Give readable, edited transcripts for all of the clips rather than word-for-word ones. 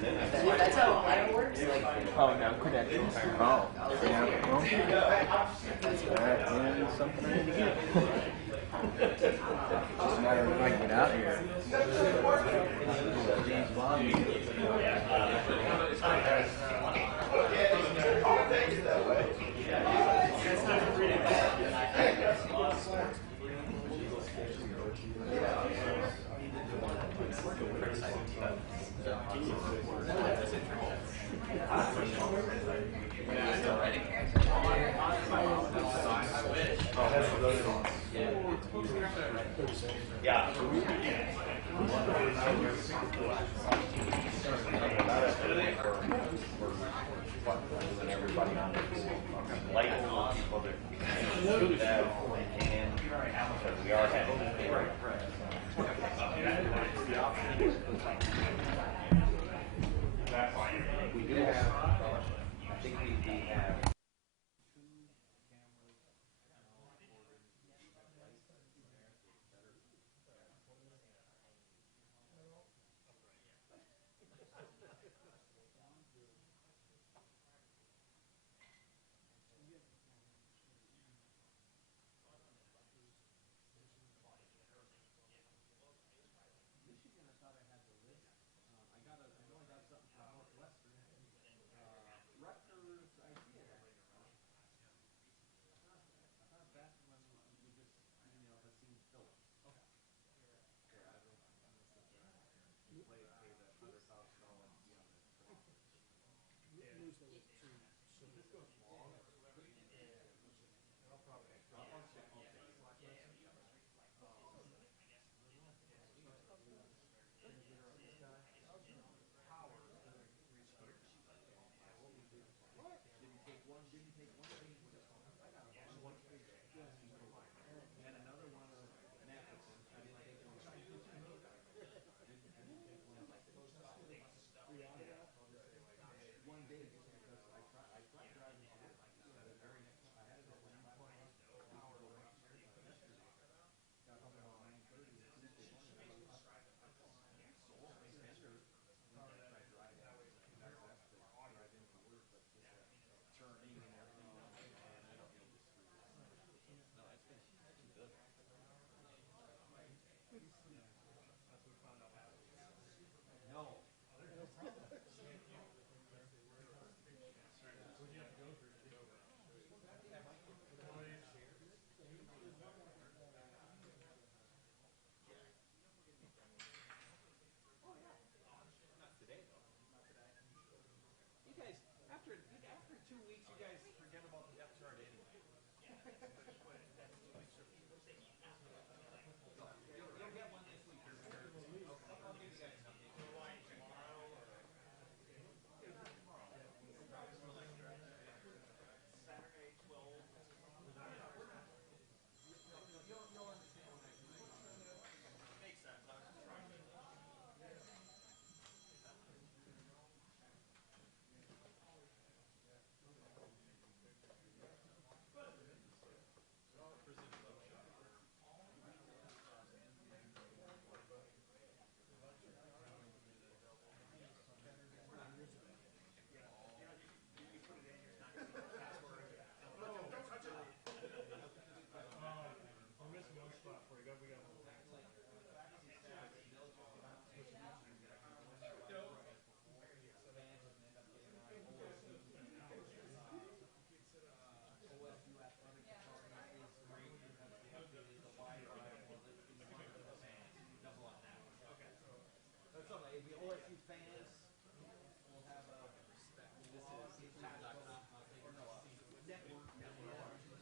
That's how Ohio works. Like, Oh no, credentials. Oh, yeah. Well, that is something I need to get. Just a matter of if I can get out here. James Bond.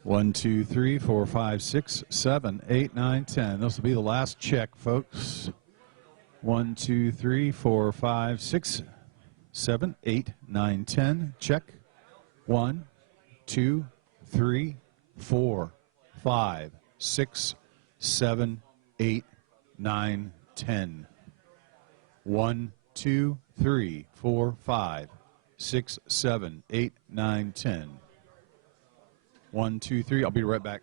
One, two, three, four, five, six, 7, 8, 9, 10. This will be the last check, folks. 1, 2, 3, 4, 5, 6, 7, 8, 9, 10. Check. 1, 2, 3, 4, 5, 6, 7, 8, 9, 10. 1, 2, 3, 4, 5, 6, 7, 8, 9, 10. 1, 2, 3. I'll be right back.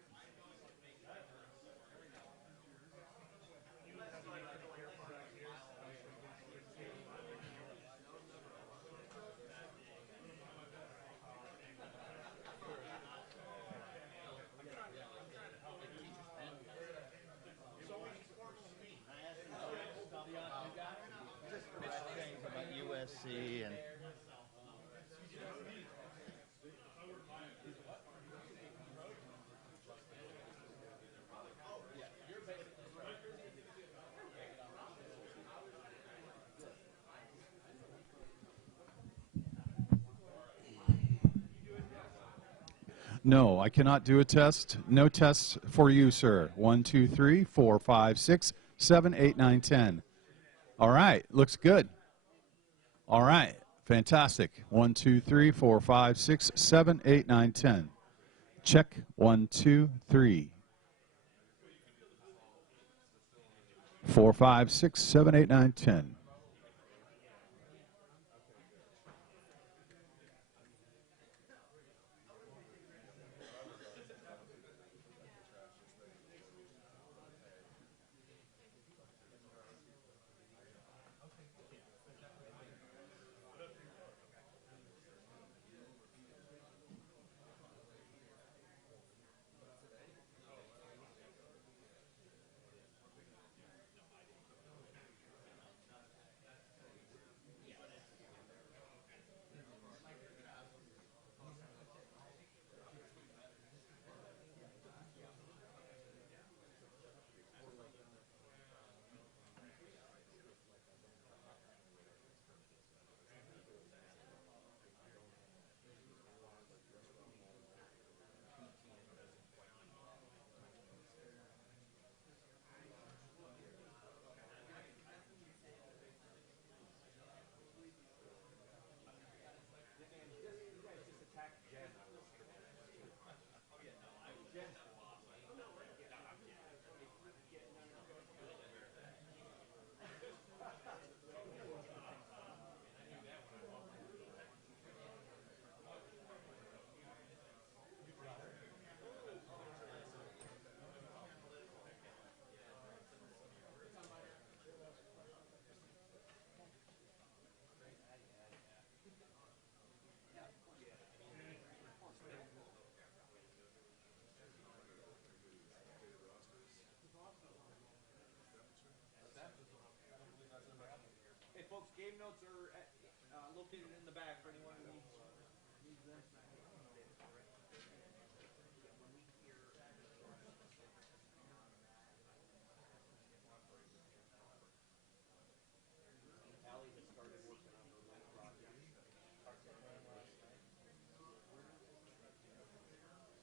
No, I cannot do a test. No tests for you, sir. 1, 2, 3, 4, 5, 6, 7, 8, 9, 10. All right, looks good. All right, fantastic. 1, 2, 3, 4, 5, 6, 7, 8, 9, 10. Check. 1, 2, 3. 4, 5, 6, 7, 8, 9, 10. Hey, folks, game notes are located in the back for anyone who needs them. Allie has started working on her little project.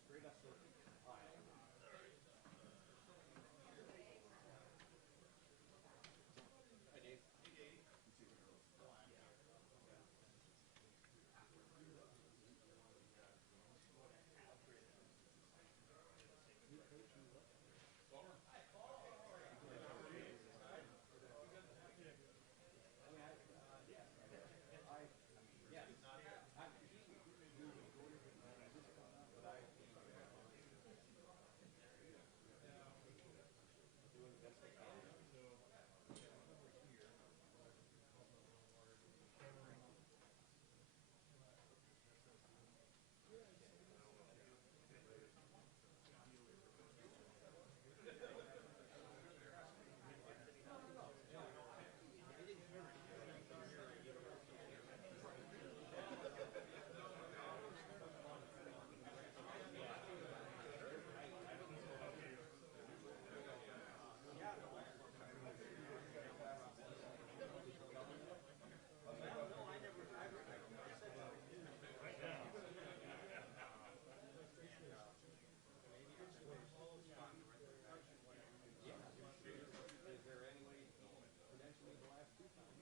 Straight up the aisle. Hi, Dave. Is there any way potentially the last two times?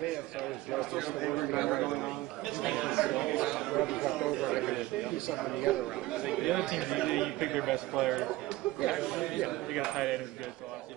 Hey, I'm sorry. Is there still some angry matter going on? Whoever's left over, they're going to do something in the other round. The other teams usually you pick their best player. Yeah, yeah. They got a tight end who's good, so I'll see.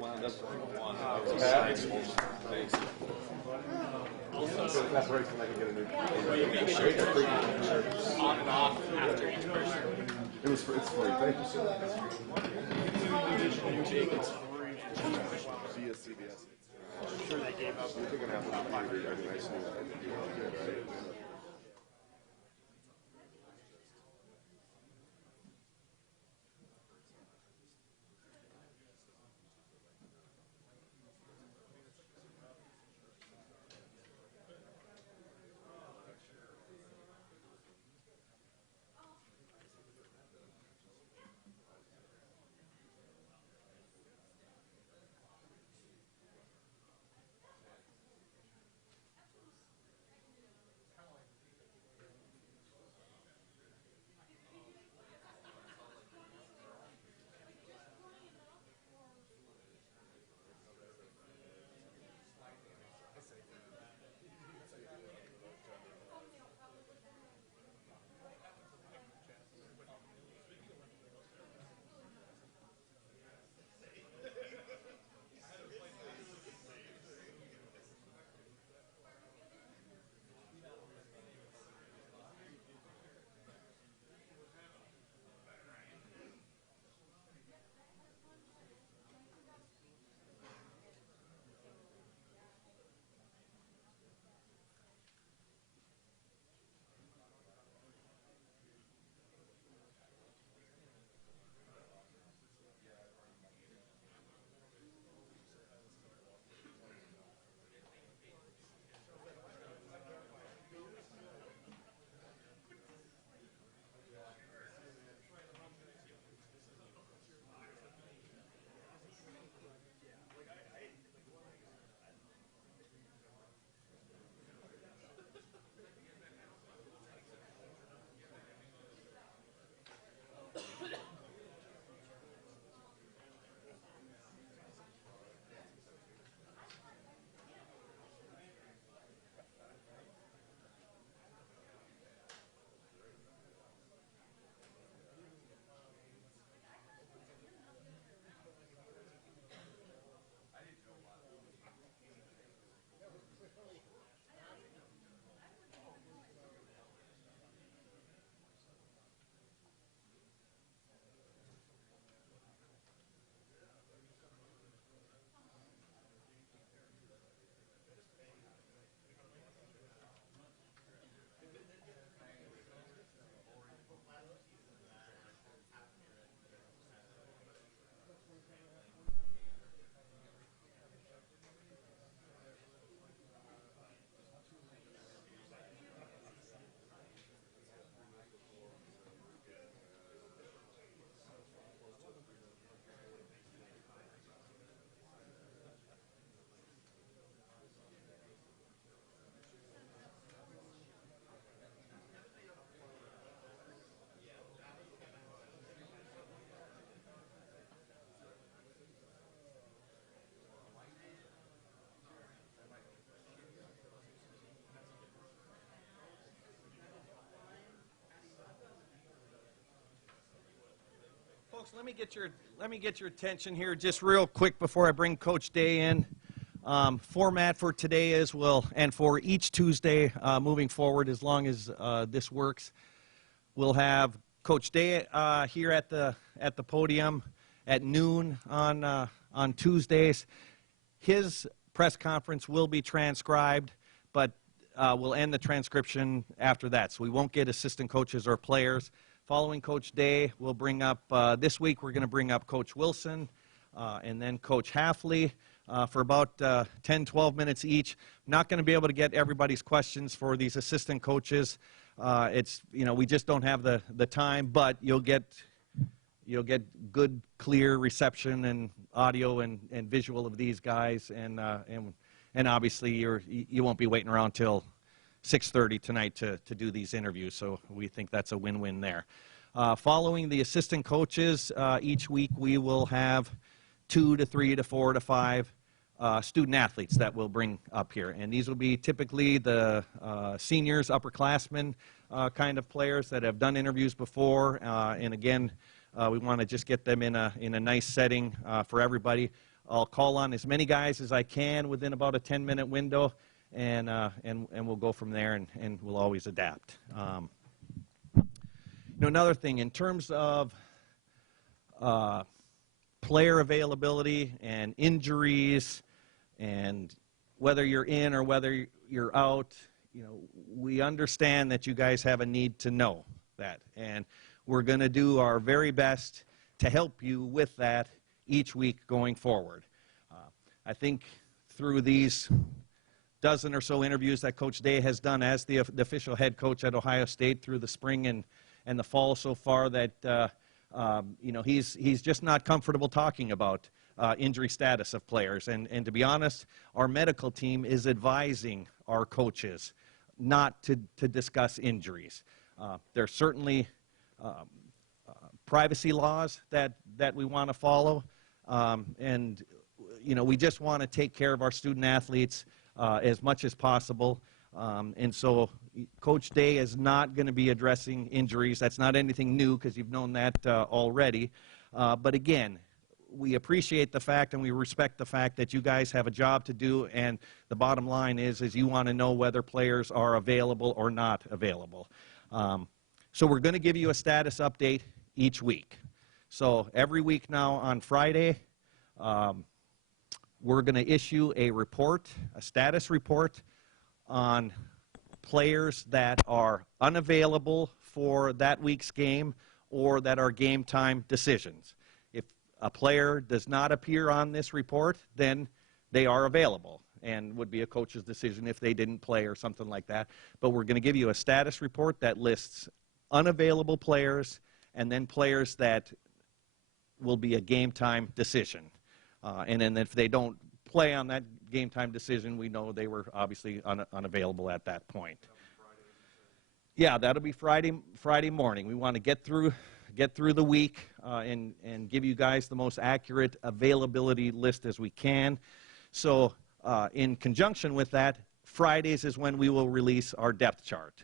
wound up with one. That's right, when I can get a new. Make sure it's on and off after each person. It's free, thank you, sir. Via CBS. I'm sure they gave up. You're gonna have to have a nice new. Folks, let me get your attention here just real quick before I bring Coach Day in. Format for today is and for each Tuesday moving forward, as long as this works, we'll have Coach Day here at the podium at noon on Tuesdays. His press conference will be transcribed, but we'll end the transcription after that, so we won't get assistant coaches or players. Following Coach Day, we'll bring up, this week we're going to bring up Coach Wilson and then Coach Halfley for about 10, 12 minutes each. Not going to be able to get everybody's questions for these assistant coaches. We just don't have the time, but you'll get good, clear reception and audio and visual of these guys, and obviously you won't be waiting around till 6:30 tonight to do these interviews, so we think that's a win-win there. Following the assistant coaches, each week we will have 2 to 3 to 4 to 5 student athletes that we'll bring up here, and these will be typically the seniors, upperclassmen kind of players that have done interviews before, and again, we want to just get them in a nice setting for everybody. I'll call on as many guys as I can within about a 10-minute window, and we'll go from there, and we'll always adapt. Another thing, in terms of player availability and injuries, and whether you're in or whether you're out, we understand that you guys have a need to know that, and we're going to do our very best to help you with that each week going forward. I think through these dozen or so interviews that Coach Day has done as the official head coach at Ohio State through the spring and the fall so far, that he's just not comfortable talking about injury status of players. And to be honest, our medical team is advising our coaches not to discuss injuries. There's certainly privacy laws that we want to follow, and we just want to take care of our student athletes as much as possible. And so Coach Day is not going to be addressing injuries. That's not anything new, because you've known that already. But again, we appreciate the fact and we respect the fact that you guys have a job to do, and the bottom line is you want to know whether players are available or not available. So we're going to give you a status update each week. So every week now on Friday, we're going to issue a report, a status report on players that are unavailable for that week's game or that are game time decisions. If a player does not appear on this report, then they are available, and would be a coach's decision if they didn't play or something like that. But we're going to give you a status report that lists unavailable players and then players that will be a game time decision. And then if they don't play on that game time decision, we know they were obviously unavailable at that point. Yeah, that'll be Friday morning. We want to get through the week and give you guys the most accurate availability list as we can. So in conjunction with that, Fridays is when we will release our depth chart.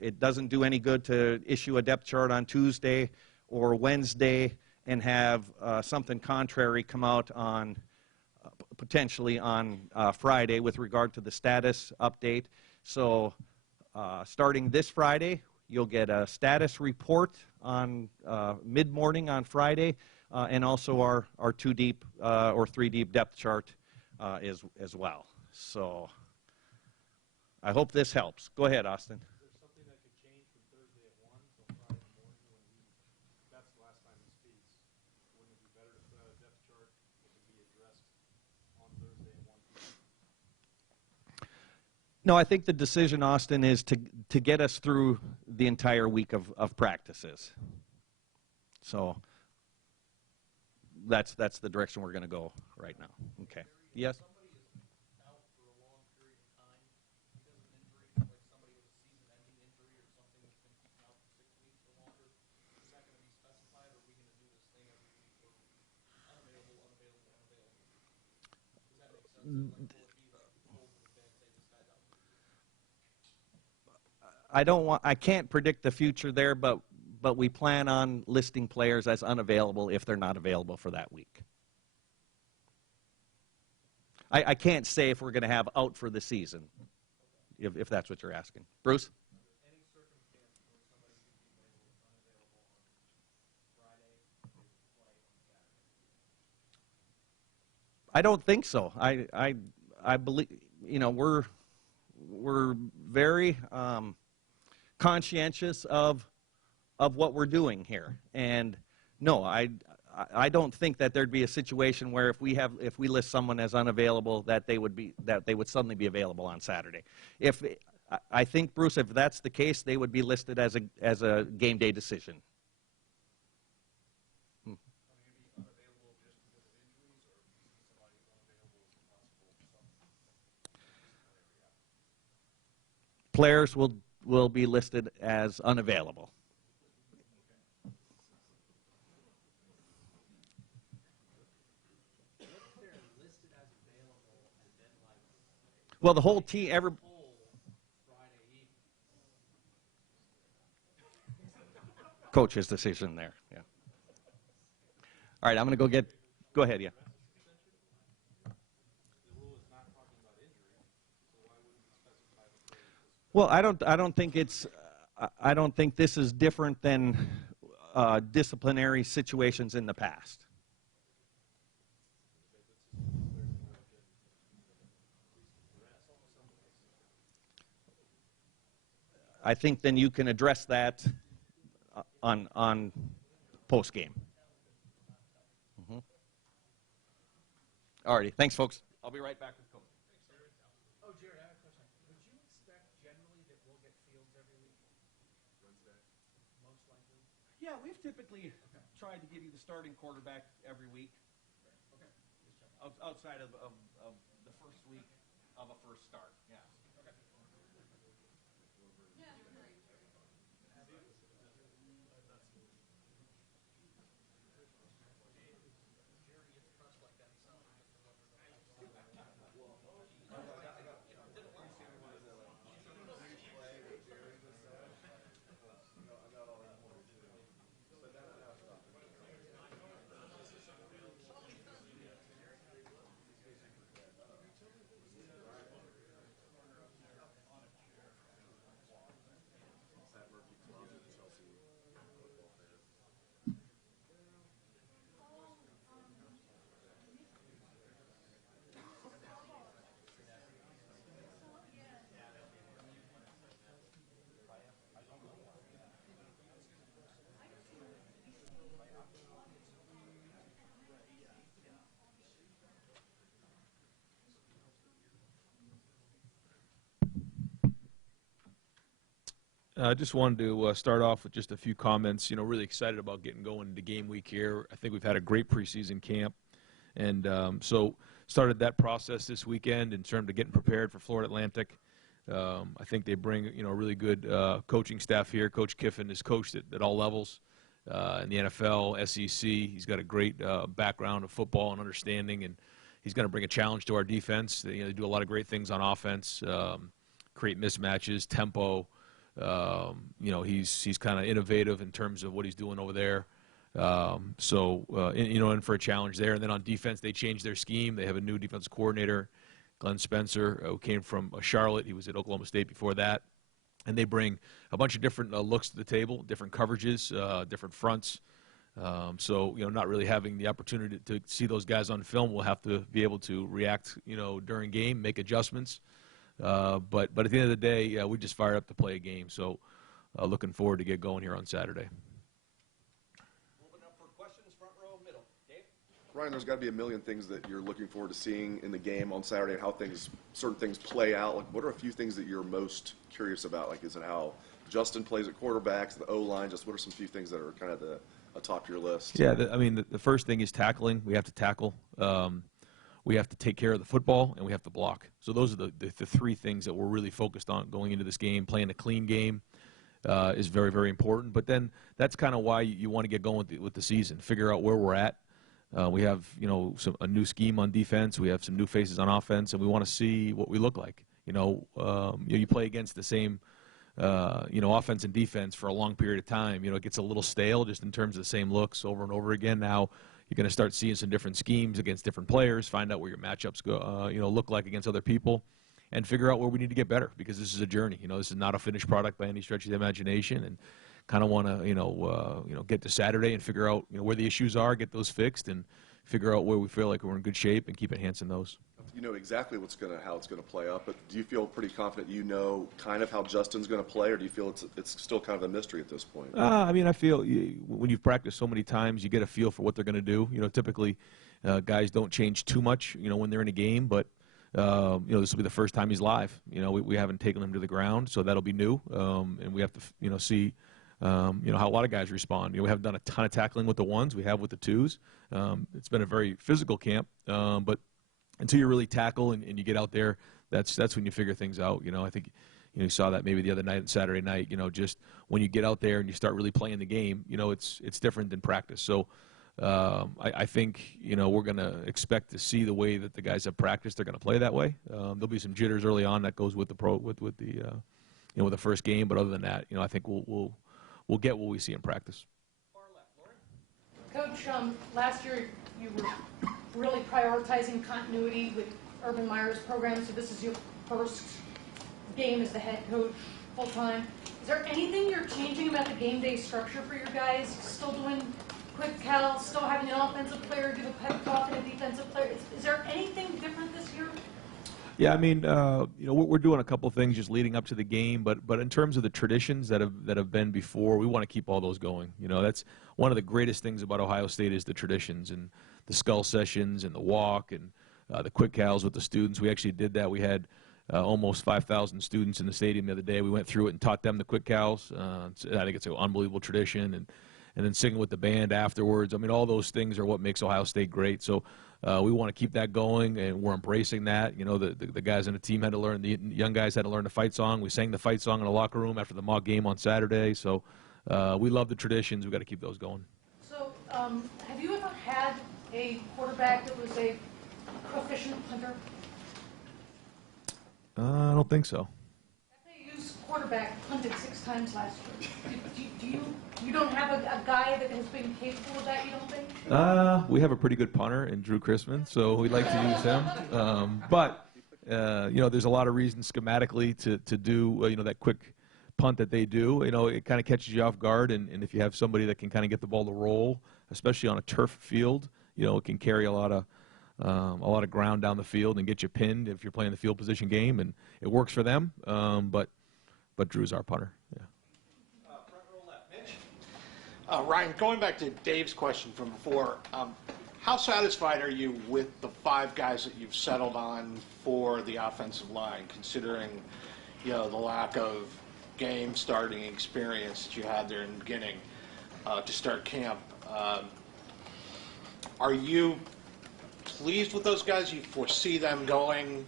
It doesn't do any good to issue a depth chart on Tuesday or Wednesday and have something contrary come out on potentially on Friday with regard to the status update. So starting this Friday, you'll get a status report on mid-morning on Friday, and also our 2-deep or 3-deep depth chart as well. So I hope this helps. Go ahead, Austin. No, I think the decision, Austin, is to get us through the entire week of practices. So that's the direction we're going to go right now. Okay. Yes? I can't predict the future there, but we plan on listing players as unavailable if they're not available for that week. I can't say if we're going to have out for the season, if that's what you're asking. Bruce? I don't think so. I believe, we're very conscientious of what we're doing here, and no, I don't think that there'd be a situation where if we list someone as unavailable that they would suddenly be available on Saturday. I think, Bruce, if that's the case, they would be listed as a game day decision. Players will be listed as unavailable. Well, the whole team, coach's decision there. Yeah. All right, I'm going to go ahead. Yeah. Well, I don't think I don't think this is different than disciplinary situations in the past. I think then you can address that on post game. Alrighty, thanks, folks. I'll be right back with Coach. Oh, Jared, I have a question. Would you expect generally that we'll get fields every week? Wednesday? Most likely? Yeah, we've typically tried to give you the starting quarterback every week. Okay. Outside of the first week of a first start, yeah. Okay. I just wanted to start off with just a few comments. You know, really excited about getting going into game week here. I think we've had a great preseason camp, and so started that process this weekend in terms of getting prepared for Florida Atlantic. I think they bring a really good coaching staff here. Coach Kiffin has coached at all levels in the NFL, SEC. He's got a great background of football and understanding, and he's going to bring a challenge to our defense. They do a lot of great things on offense, create mismatches, tempo. He's kind of innovative in terms of what he's doing over there. In for a challenge there. And then on defense, they changed their scheme. They have a new defensive coordinator, Glenn Spencer, who came from Charlotte. He was at Oklahoma State before that. And they bring a bunch of different looks to the table, different coverages, different fronts. Not really having the opportunity to see those guys on film, we'll have to be able to react, during game, make adjustments. But at the end of the day, we just fired up to play a game. So looking forward to get going here on Saturday. Moving up for questions, front row, middle. Dave? Ryan, there's got to be a million things that you're looking forward to seeing in the game on Saturday and how certain things play out. Like, what are a few things that you're most curious about? Like, is it how Justin plays at quarterbacks, the O-line? Just what are some few things that are kind of atop your list? Yeah, the first thing is tackling. We have to tackle. We have to take care of the football, and we have to block. So those are the three things that we're really focused on going into this game. Playing a clean game is very, very important. But then that's kind of why you want to get going with the season, figure out where we're at. We have, a new scheme on defense. We have some new faces on offense, and we want to see what we look like. You play against the same, offense and defense for a long period of time. It gets a little stale just in terms of the same looks over and over again. Now you're going to start seeing some different schemes against different players, find out where your matchups go, look like against other people, and figure out where we need to get better because this is a journey. This is not a finished product by any stretch of the imagination, and kind of want to, get to Saturday and figure out, where the issues are, get those fixed, and figure out where we feel like we're in good shape and keep enhancing those. You know exactly how it's going to play out, but do you feel pretty confident kind of how Justin's going to play, or do you feel it's still kind of a mystery at this point? I feel when you've practiced so many times, you get a feel for what they're going to do. Typically guys don't change too much, when they're in a game, but this will be the first time he's live. We haven't taken him to the ground, so that'll be new, and we have to, see how a lot of guys respond. We haven't done a ton of tackling with the ones. We have with the twos. It's been a very physical camp, but until you really tackle and you get out there, that's when you figure things out. I think you saw that maybe the other night, Saturday night. Just when you get out there and you start really playing the game, it's different than practice. So I think we're going to expect to see the way that the guys have practiced. They're going to play that way. There'll be some jitters early on that goes with with the first game, but other than that, I think we'll get what we see in practice. Far left, Lori? Coach, last year you were really prioritizing continuity with Urban Meyer's program, so this is your first game as the head coach full time. Is there anything you're changing about the game day structure for your guys? Still doing quick calls, still having an offensive player do the pep talk and a defensive player? Is there anything different this year? Yeah, I mean, we're doing a couple things just leading up to the game, but in terms of the traditions that have been before, we want to keep all those going. That's one of the greatest things about Ohio State is the traditions and the skull sessions and the walk and the quick cows with the students. We actually did that. We had almost 5,000 students in the stadium the other day. We went through it and taught them the quick cows. I think it's an unbelievable tradition, and then singing with the band afterwards. I mean, all those things are what makes Ohio State great. So we want to keep that going, and we're embracing that. The guys on the team had to learn, the young guys had to learn the fight song. We sang the fight song in the locker room after the mock game on Saturday. So we love the traditions. We've got to keep those going. So have you ever had a quarterback that was a proficient punter? I don't think so. FAU's quarterback punted 6 times last year. You don't have a guy that has been capable of that, you don't think? We have a pretty good punter in Drew Chrisman, so we'd like to use him. But there's a lot of reasons schematically to do that quick punt that they do. It kind of catches you off guard, and if you have somebody that can kind of get the ball to roll, especially on a turf field, it can carry a lot of ground down the field and get you pinned if you're playing the field position game, and it works for them. But Drew's our punter. Yeah. Ryan, going back to Dave's question from before, how satisfied are you with the 5 guys that you've settled on for the offensive line, considering the lack of game starting experience that you had there in the beginning to start camp? Are you pleased with those guys? You foresee them going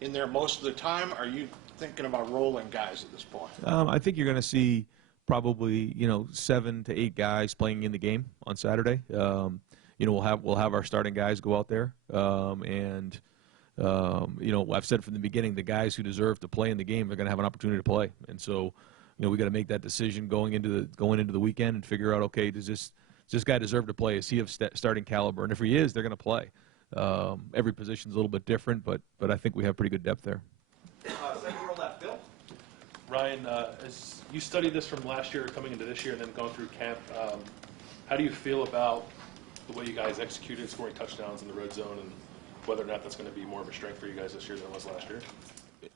in there most of the time? Are you thinking about rolling guys at this point? I think you're going to see probably 7 to 8 guys playing in the game on Saturday. We'll have our starting guys go out there, and I've said from the beginning, the guys who deserve to play in the game are going to have an opportunity to play, and so we got to make that decision going into the weekend and figure out, okay, does this guy deserve to play? Is he of starting caliber? And if he is, they're going to play. Every position's a little bit different, but I think we have pretty good depth there. Second row left, Bill. Ryan, as you studied this from last year coming into this year and then going through camp, how do you feel about the way you guys executed scoring touchdowns in the red zone, and whether or not that's going to be more of a strength for you guys this year than it was last year?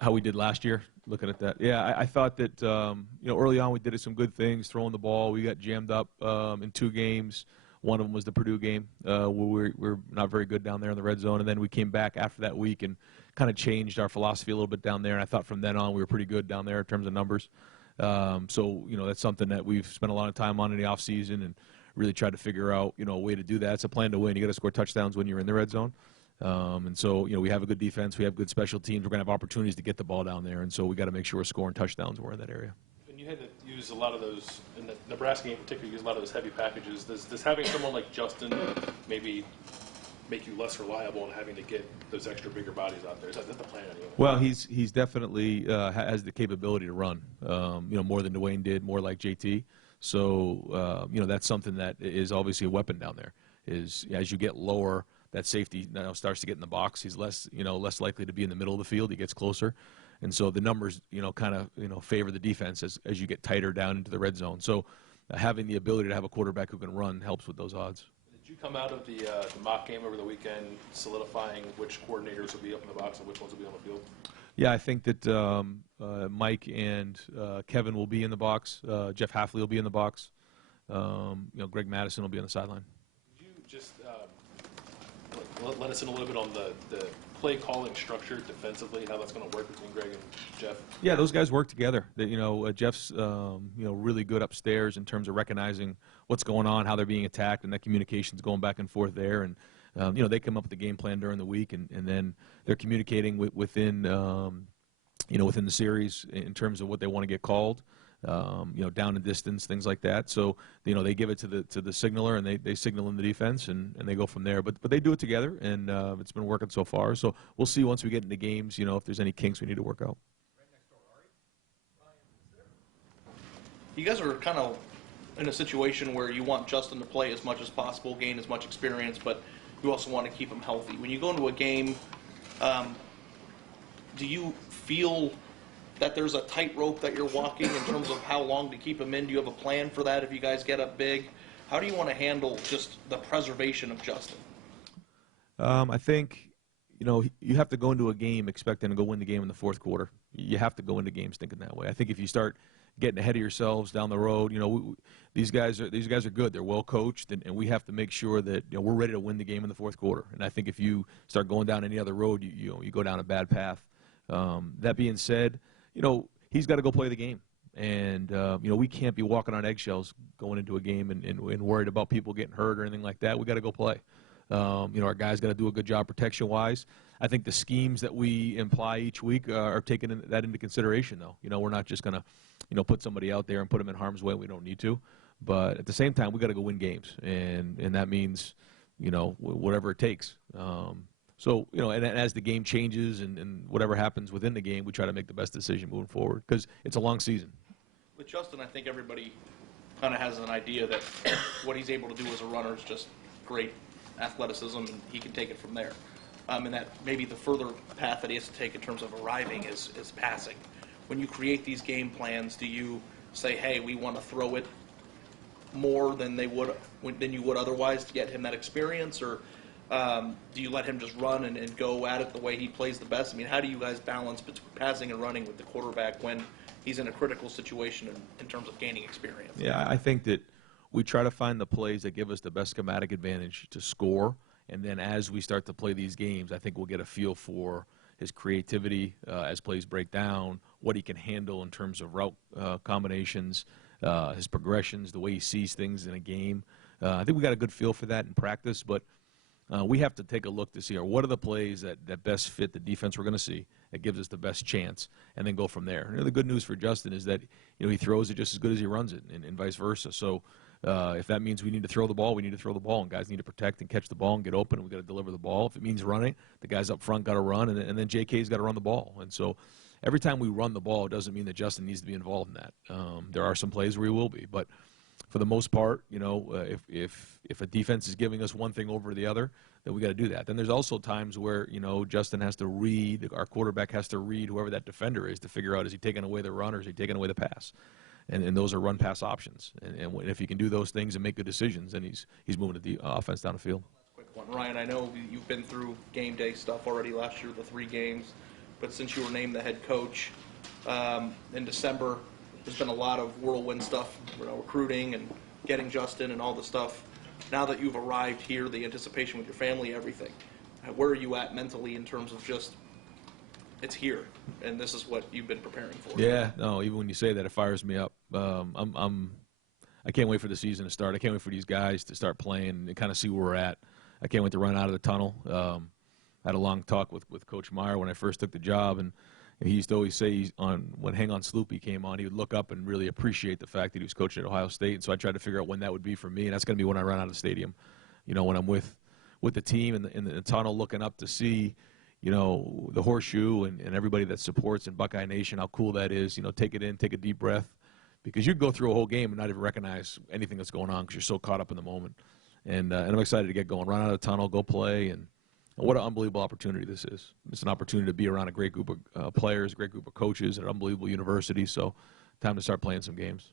How we did last year, looking at that. Yeah, I thought that early on we did some good things, throwing the ball. We got jammed up in 2 games. One of them was the Purdue game, where we're not very good down there in the red zone, and then we came back after that week and kind of changed our philosophy a little bit down there. And I thought from then on we were pretty good down there in terms of numbers. So that's something that we've spent a lot of time on in the off season and really tried to figure out a way to do that. It's a plan to win. You got to score touchdowns when you're in the red zone. And so, we have a good defense. We have good special teams. We're going to have opportunities to get the ball down there. And so we got to make sure we're scoring touchdowns when we're in that area. And you had to use a lot of those, in the Nebraska game in particular, use a lot of those heavy packages. Does having someone like Justin maybe make you less reliable in having to get those extra bigger bodies out there? Is that the plan anyway? Well, he's definitely has the capability to run, more than Dwayne did, more like JT. So, that's something that is obviously a weapon down there, is as you get lower, that safety now starts to get in the box. He's less likely to be in the middle of the field. He gets closer. And so the numbers, kind of, favor the defense as you get tighter down into the red zone. So having the ability to have a quarterback who can run helps with those odds. Did you come out of the mock game over the weekend solidifying which coordinators will be up in the box and which ones will be on the field? Yeah, I think that Mike and Kevin will be in the box. Jeff Hafley will be in the box. Greg Madison will be on the sideline. Could you just let us in a little bit on the play calling structure defensively, how that's going to work between Greg and Jeff? Yeah, those guys work together. Jeff's really good upstairs in terms of recognizing what's going on, how they're being attacked, and that communication's going back and forth there. And they come up with the game plan during the week, and then they're communicating within the series in terms of what they want to get called. Down and distance, things like that. So, they give it to the signaler, and they signal in the defense, and they go from there. But they do it together, and it's been working so far. So we'll see once we get into games, if there's any kinks we need to work out. You guys are kind of in a situation where you want Justin to play as much as possible, gain as much experience, but you also want to keep him healthy. When you go into a game, do you feel that there's a tightrope that you're walking in terms of how long to keep him in? Do you have a plan for that if you guys get up big? How do you want to handle just the preservation of Justin? I think, you have to go into a game expecting to go win the game in the fourth quarter. You have to go into games thinking that way. I think if you start getting ahead of yourselves down the road, these guys are good. They're well coached, and we have to make sure that we're ready to win the game in the fourth quarter. And I think if you start going down any other road, you go down a bad path. That being said, he's got to go play the game. And, we can't be walking on eggshells going into a game and worried about people getting hurt or anything like that. We got to go play. Our guys got to do a good job protection-wise. I think the schemes that we imply each week are taking that into consideration, though. We're not just going to, put somebody out there and put them in harm's way. We don't need to. But at the same time, we got to go win games, and that means, whatever it takes. So, and as the game changes and whatever happens within the game, we try to make the best decision moving forward because it's a long season. With Justin, I think everybody kind of has an idea that what he's able to do as a runner is just great athleticism, and he can take it from there. And that maybe the further path that he has to take in terms of arriving is passing. When you create these game plans, do you say, hey, we want to throw it more than you would otherwise to get him that experience, or do you let him just run and go at it the way he plays the best? I mean, how do you guys balance between passing and running with the quarterback when he's in a critical situation in terms of gaining experience? Yeah, I think that we try to find the plays that give us the best schematic advantage to score, and then as we start to play these games, I think we'll get a feel for his creativity as plays break down, what he can handle in terms of route combinations, his progressions, the way he sees things in a game. I think we got a good feel for that in practice, but we have to take a look to see what are the plays that best fit the defense we're going to see, that gives us the best chance, and then go from there. The good news for Justin is that he throws it just as good as he runs it, and vice versa. So if that means we need to throw the ball, we need to throw the ball, and guys need to protect and catch the ball and get open, and we got to deliver the ball. If it means running, the guys up front got to run, and then JK's got to run the ball. And so every time we run the ball, it doesn't mean that Justin needs to be involved in that. There are some plays where he will be, but for the most part, if a defense is giving us one thing over the other, then we got to do that. Then there's also times where Justin has to read, our quarterback has to read whoever that defender is to figure out, is he taking away the run or is he taking away the pass? And those are run-pass options. And if he can do those things and make good decisions, then he's moving the offense down the field. Quick one, Ryan. I know you've been through game day stuff already last year, the 3 games, but since you were named the head coach in December, there's been a lot of whirlwind stuff, recruiting and getting Justin and all the stuff. Now that you've arrived here, the anticipation with your family, everything, where are you at mentally in terms of just, it's here, and this is what you've been preparing for? Yeah, no, even when you say that, it fires me up. I can't wait for the season to start. I can't wait for these guys to start playing and kind of see where we're at. I can't wait to run out of the tunnel. I had a long talk with Coach Meyer when I first took the job, and he used to always say when Hang On Sloopy came on, he would look up and really appreciate the fact that he was coaching at Ohio State. And so I tried to figure out when that would be for me, and that's going to be when I run out of the stadium. When I'm with the team in the tunnel looking up to see, the horseshoe and everybody that supports in Buckeye Nation, how cool that is. Take it in, take a deep breath, because you go through a whole game and not even recognize anything that's going on because you're so caught up in the moment. And I'm excited to get going, run out of the tunnel, go play, and what an unbelievable opportunity this is. It's an opportunity to be around a great group of players, a great group of coaches, at an unbelievable university. So time to start playing some games.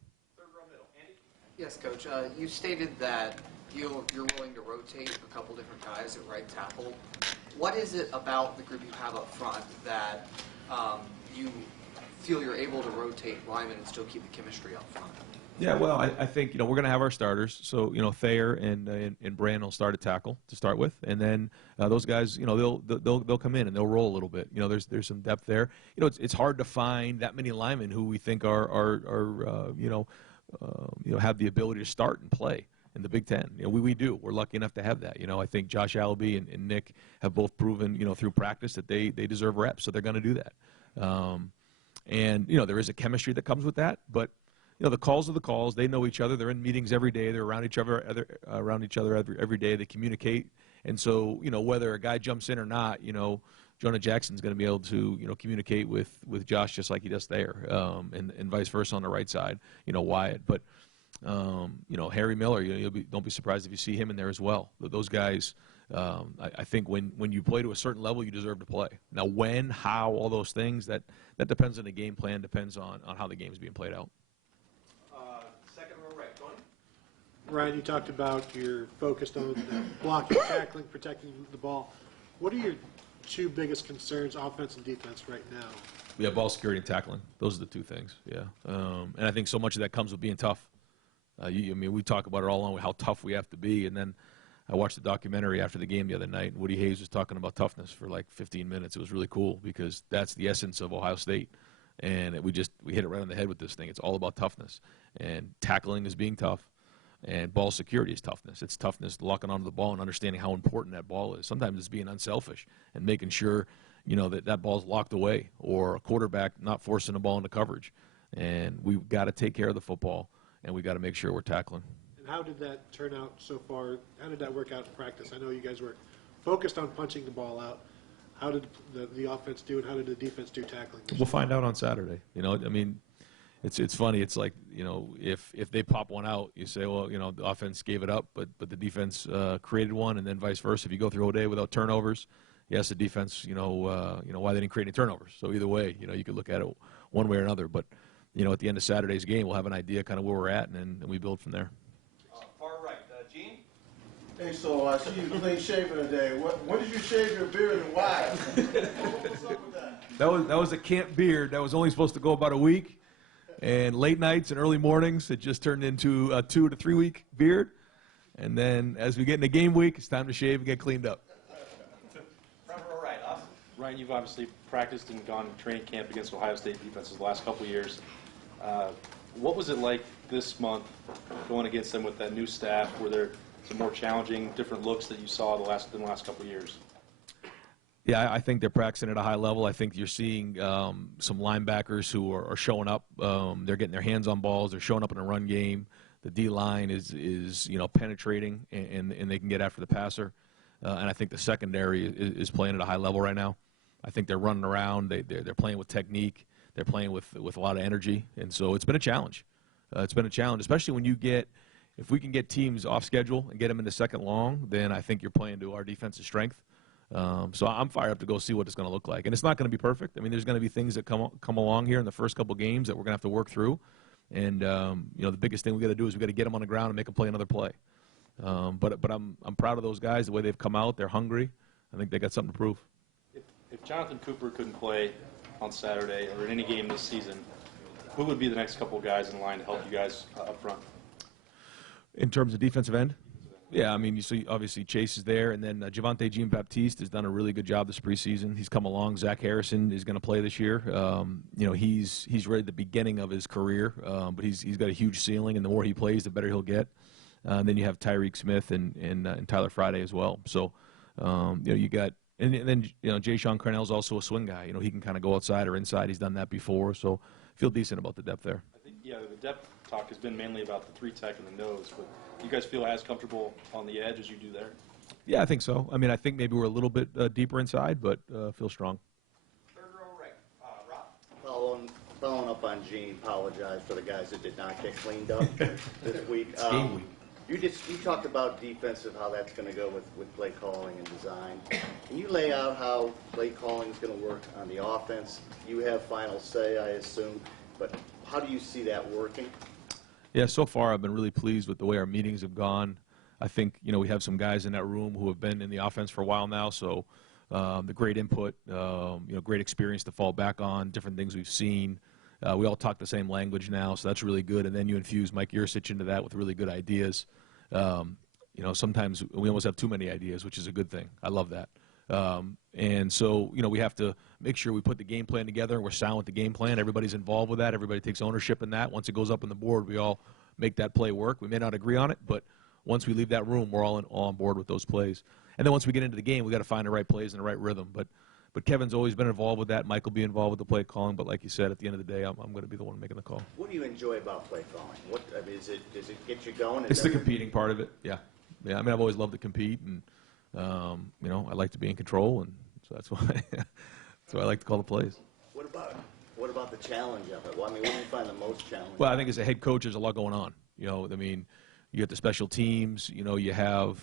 Yes, Coach. You stated that you're willing to rotate a couple different guys at right tackle. What is it about the group you have up front that you feel you're able to rotate linemen and still keep the chemistry up front? Yeah, well, I think we're going to have our starters. So Thayer and Brand will start at tackle to start with, and then those guys, they'll come in and they'll roll a little bit. There's some depth there. It's hard to find that many linemen who we think are have the ability to start and play in the Big Ten. We do. We're lucky enough to have that. I think Josh Allaby and Nick have both proven through practice that they deserve reps, so they're going to do that. And there is a chemistry that comes with that, but the calls are the calls. They know each other. They're in meetings every day. They're around each other every day. They communicate. And so, whether a guy jumps in or not, Jonah Jackson's going to be able to, communicate with Josh just like he does there, and vice versa on the right side, Wyatt. But, Harry Miller, don't be surprised if you see him in there as well. Those guys, I think when you play to a certain level, you deserve to play. Now, when, how, all those things, that depends on the game plan, depends on how the game's being played out. Second row right, Tony. Ryan, you talked about you're focused on blocking, tackling, protecting the ball. What are your two biggest concerns, offense and defense, right now? We have ball security and tackling. Those are the two things, yeah. And I think so much of that comes with being tough. I mean, we talk about it all along, how tough we have to be, and then I watched the documentary after the game the other night, and Woody Hayes was talking about toughness for like 15 minutes. It was really cool because that's the essence of Ohio State. And we hit it right on the head with this thing. It's all about toughness. And tackling is being tough, and ball security is toughness. It's toughness locking onto the ball and understanding how important that ball is. Sometimes it's being unselfish and making sure, that ball's locked away, or a quarterback not forcing the ball into coverage. And we've got to take care of the football, and we've got to make sure we're tackling. And how did that turn out so far? How did that work out in practice? I know you guys were focused on punching the ball out. How did the offense do, and how did the defense do tackling? We'll find out on Saturday. I mean, it's funny. It's like, if they pop one out, you say, well, the offense gave it up, but the defense created one, and then vice versa. If you go through a day without turnovers, yes, the defense, why they didn't create any turnovers. So either way, you could look at it one way or another. But, at the end of Saturday's game, we'll have an idea kind of where we're at, and we build from there. Far right, Gene. Hey, so I see you clean shaven today. When did you shave your beard and why? What's up with that? That was a camp beard. That was only supposed to go about a week. And late nights and early mornings, it just turned into a 2 to 3 week beard. And then as we get into game week, it's time to shave and get cleaned up. Front row right, Austin. Ryan, you've obviously practiced and gone to training camp against Ohio State defenses the last couple of years. What was it like this month going against them with that new staff? Were there some more challenging, different looks that you saw in the last couple of years? Yeah, I think they're practicing at a high level. I think you're seeing some linebackers who are showing up. They're getting their hands on balls. They're showing up in a run game. The D-line is penetrating, and they can get after the passer. And I think the secondary is playing at a high level right now. I think they're running around. They're playing with technique. They're playing with a lot of energy. And so it's been a challenge. It's been a challenge, especially when if we can get teams off schedule and get them into second long, then I think you're playing to our defensive strength. So I'm fired up to go see what it's going to look like. And it's not going to be perfect. I mean, there's going to be things that come along here in the first couple games that we're going to have to work through. And, the biggest thing we got to do is we got to get them on the ground and make them play another play. But I'm proud of those guys, the way they've come out. They're hungry. I think they got something to prove. If Jonathan Cooper couldn't play on Saturday or in any game this season, who would be the next couple of guys in line to help you guys up front? In terms of defensive end? Yeah, I mean, you see, obviously Chase is there, and then Javonte Jean-Baptiste has done a really good job this preseason. He's come along. Zach Harrison is going to play this year. He's right at the beginning of his career, but he's got a huge ceiling, and the more he plays, the better he'll get. And then you have Tyreek Smith and Tyler Friday as well. So, you got – and then, Jay Sean Cornell's also a swing guy. He can kind of go outside or inside. He's done that before, so feel decent about the depth there. I think, the depth talk has been mainly about the 3-tech and the nose, but you guys feel as comfortable on the edge as you do there? Yeah, I think so. I mean, I think maybe we're a little bit deeper inside, but feel strong. Third row right, Rob. Following up on Gene, apologize for the guys that did not get cleaned up this week. It's game week. You talked about defensive, how that's going to go with play calling and design. Can you lay out how play calling is going to work on the offense? You have final say, I assume, but how do you see that working? Yeah, so far I've been really pleased with the way our meetings have gone. I think, we have some guys in that room who have been in the offense for a while now, so the great input, great experience to fall back on, different things we've seen. We all talk the same language now, so that's really good. And then you infuse Mike Yursich into that with really good ideas. Sometimes we almost have too many ideas, which is a good thing. I love that. And so, we have to make sure we put the game plan together and we're sound with the game plan. Everybody's involved with that. Everybody takes ownership in that. Once it goes up on the board, we all make that play work. We may not agree on it, but once we leave that room, we're all on board with those plays. And then once we get into the game, we got to find the right plays and the right rhythm. But Kevin's always been involved with that. Mike will be involved with the play calling. But like you said, at the end of the day, I'm going to be the one making the call. What do you enjoy about play calling? Does it get you going? It's the competing part of it. Yeah. I mean, I've always loved to compete, and I like to be in control, and so that's why I like to call the plays. What about the challenge of it? Well, I mean, what do you find the most challenging? Well, I think as a head coach, there's a lot going on. I mean, you got the special teams. You have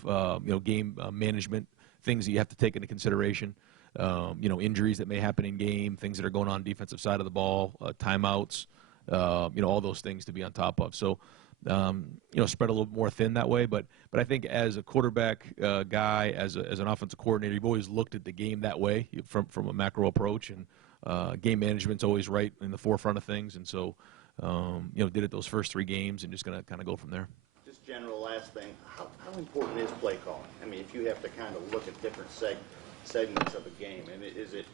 game management. things that you have to take into consideration. Injuries that may happen in game, things that are going on defensive side of the ball, timeouts, all those things to be on top of. So, spread a little more thin that way. But I think as a quarterback guy, as an offensive coordinator, you've always looked at the game that way from a macro approach, and game management's always right in the forefront of things. And so, did it those first 3 games, and just going to kind of go from there. Just general last thing, how important is play calling? I mean, if you have to kind of look at different segments of a game, and is it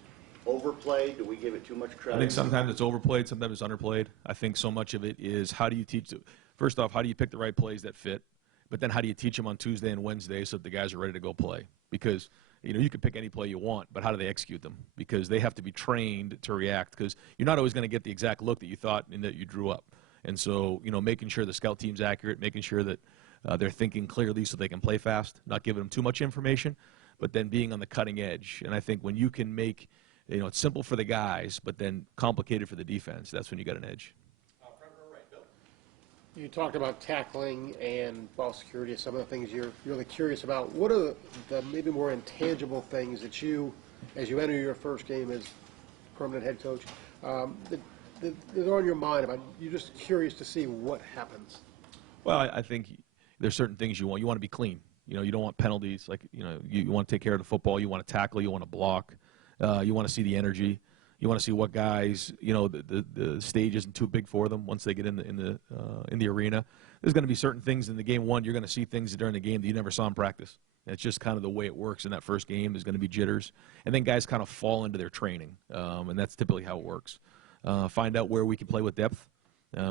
overplayed? Do we give it too much credit? I think sometimes it's overplayed, sometimes it's underplayed. I think so much of it is how do you teach first off, how do you pick the right plays that fit? But then how do you teach them on Tuesday and Wednesday so that the guys are ready to go play? Because, you can pick any play you want, but how do they execute them? Because they have to be trained to react, because you're not always going to get the exact look that you thought and that you drew up. And so, making sure the scout team's accurate, making sure that they're thinking clearly so they can play fast, not giving them too much information, but then being on the cutting edge. And I think when you can make, it's simple for the guys, but then complicated for the defense, that's when you got an edge. You talked about tackling and ball security, some of the things you're really curious about. What are the maybe more intangible things that you, as you enter your first game as permanent head coach, that are on your mind about, you're just curious to see what happens? Well, I think there's certain things you want. You want to be clean. You don't want penalties. Like, you want to take care of the football. You want to tackle. You want to block. You want to see the energy. You want to see what guys, the stage isn't too big for them once they get in the arena. There's going to be certain things in the game one. You're going to see things during the game that you never saw in practice. And it's just kind of the way it works in that first game. There's going to be jitters, and then guys kind of fall into their training, and that's typically how it works. Find out where we can play with depth.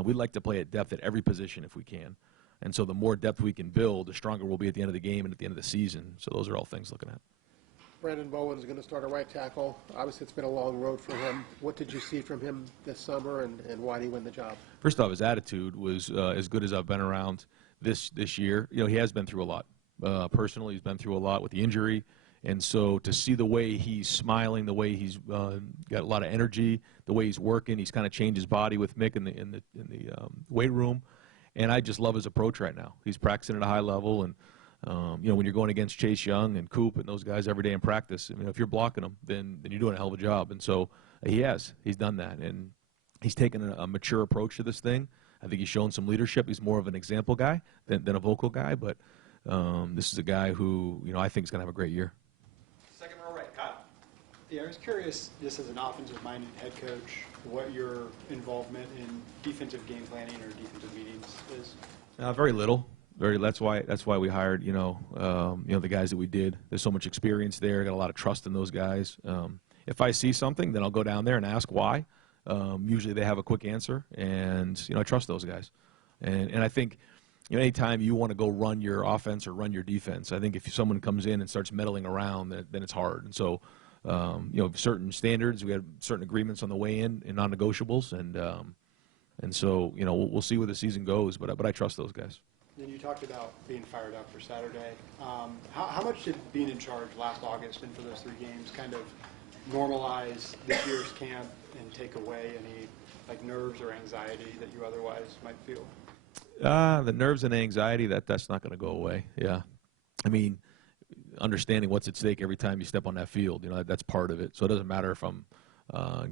We'd like to play at depth at every position if we can. And so the more depth we can build, the stronger we'll be at the end of the game and at the end of the season. So those are all things looking at. Brandon Bowen is going to start a right tackle. Obviously, it's been a long road for him. What did you see from him this summer, and why did he win the job? First off, his attitude was as good as I've been around this year. He has been through a lot. Personally, he's been through a lot with the injury. And so to see the way he's smiling, the way he's got a lot of energy, the way he's working, he's kind of changed his body with Mick in the weight room. And I just love his approach right now. He's practicing at a high level, and when you're going against Chase Young and Coop and those guys every day in practice, if you're blocking them, then you're doing a hell of a job. And so he's done that, and he's taken a mature approach to this thing. I think he's shown some leadership. He's more of an example guy than a vocal guy, but this is a guy who I think is going to have a great year. Second row right, Kyle. Yeah, I was curious, just as an offensive-minded head coach, what your involvement in defensive game planning or defensive meetings is. Very little. That's why we hired the guys that we did. There's so much experience there. I got a lot of trust in those guys. If I see something, then I'll go down there and ask why. Usually they have a quick answer, and I trust those guys. And I think anytime you want to go run your offense or run your defense, I think if someone comes in and starts meddling around, then it's hard. And so certain standards, we had certain agreements on the way in and non-negotiables, and so we'll see where the season goes. But I trust those guys. Then you talked about being fired up for Saturday. How much did being in charge last August and for those 3 games kind of normalize this year's camp and take away any nerves or anxiety that you otherwise might feel? The nerves and anxiety, that's not going to go away. Yeah. I mean, understanding what's at stake every time you step on that field, that's part of it. So it doesn't matter if I'm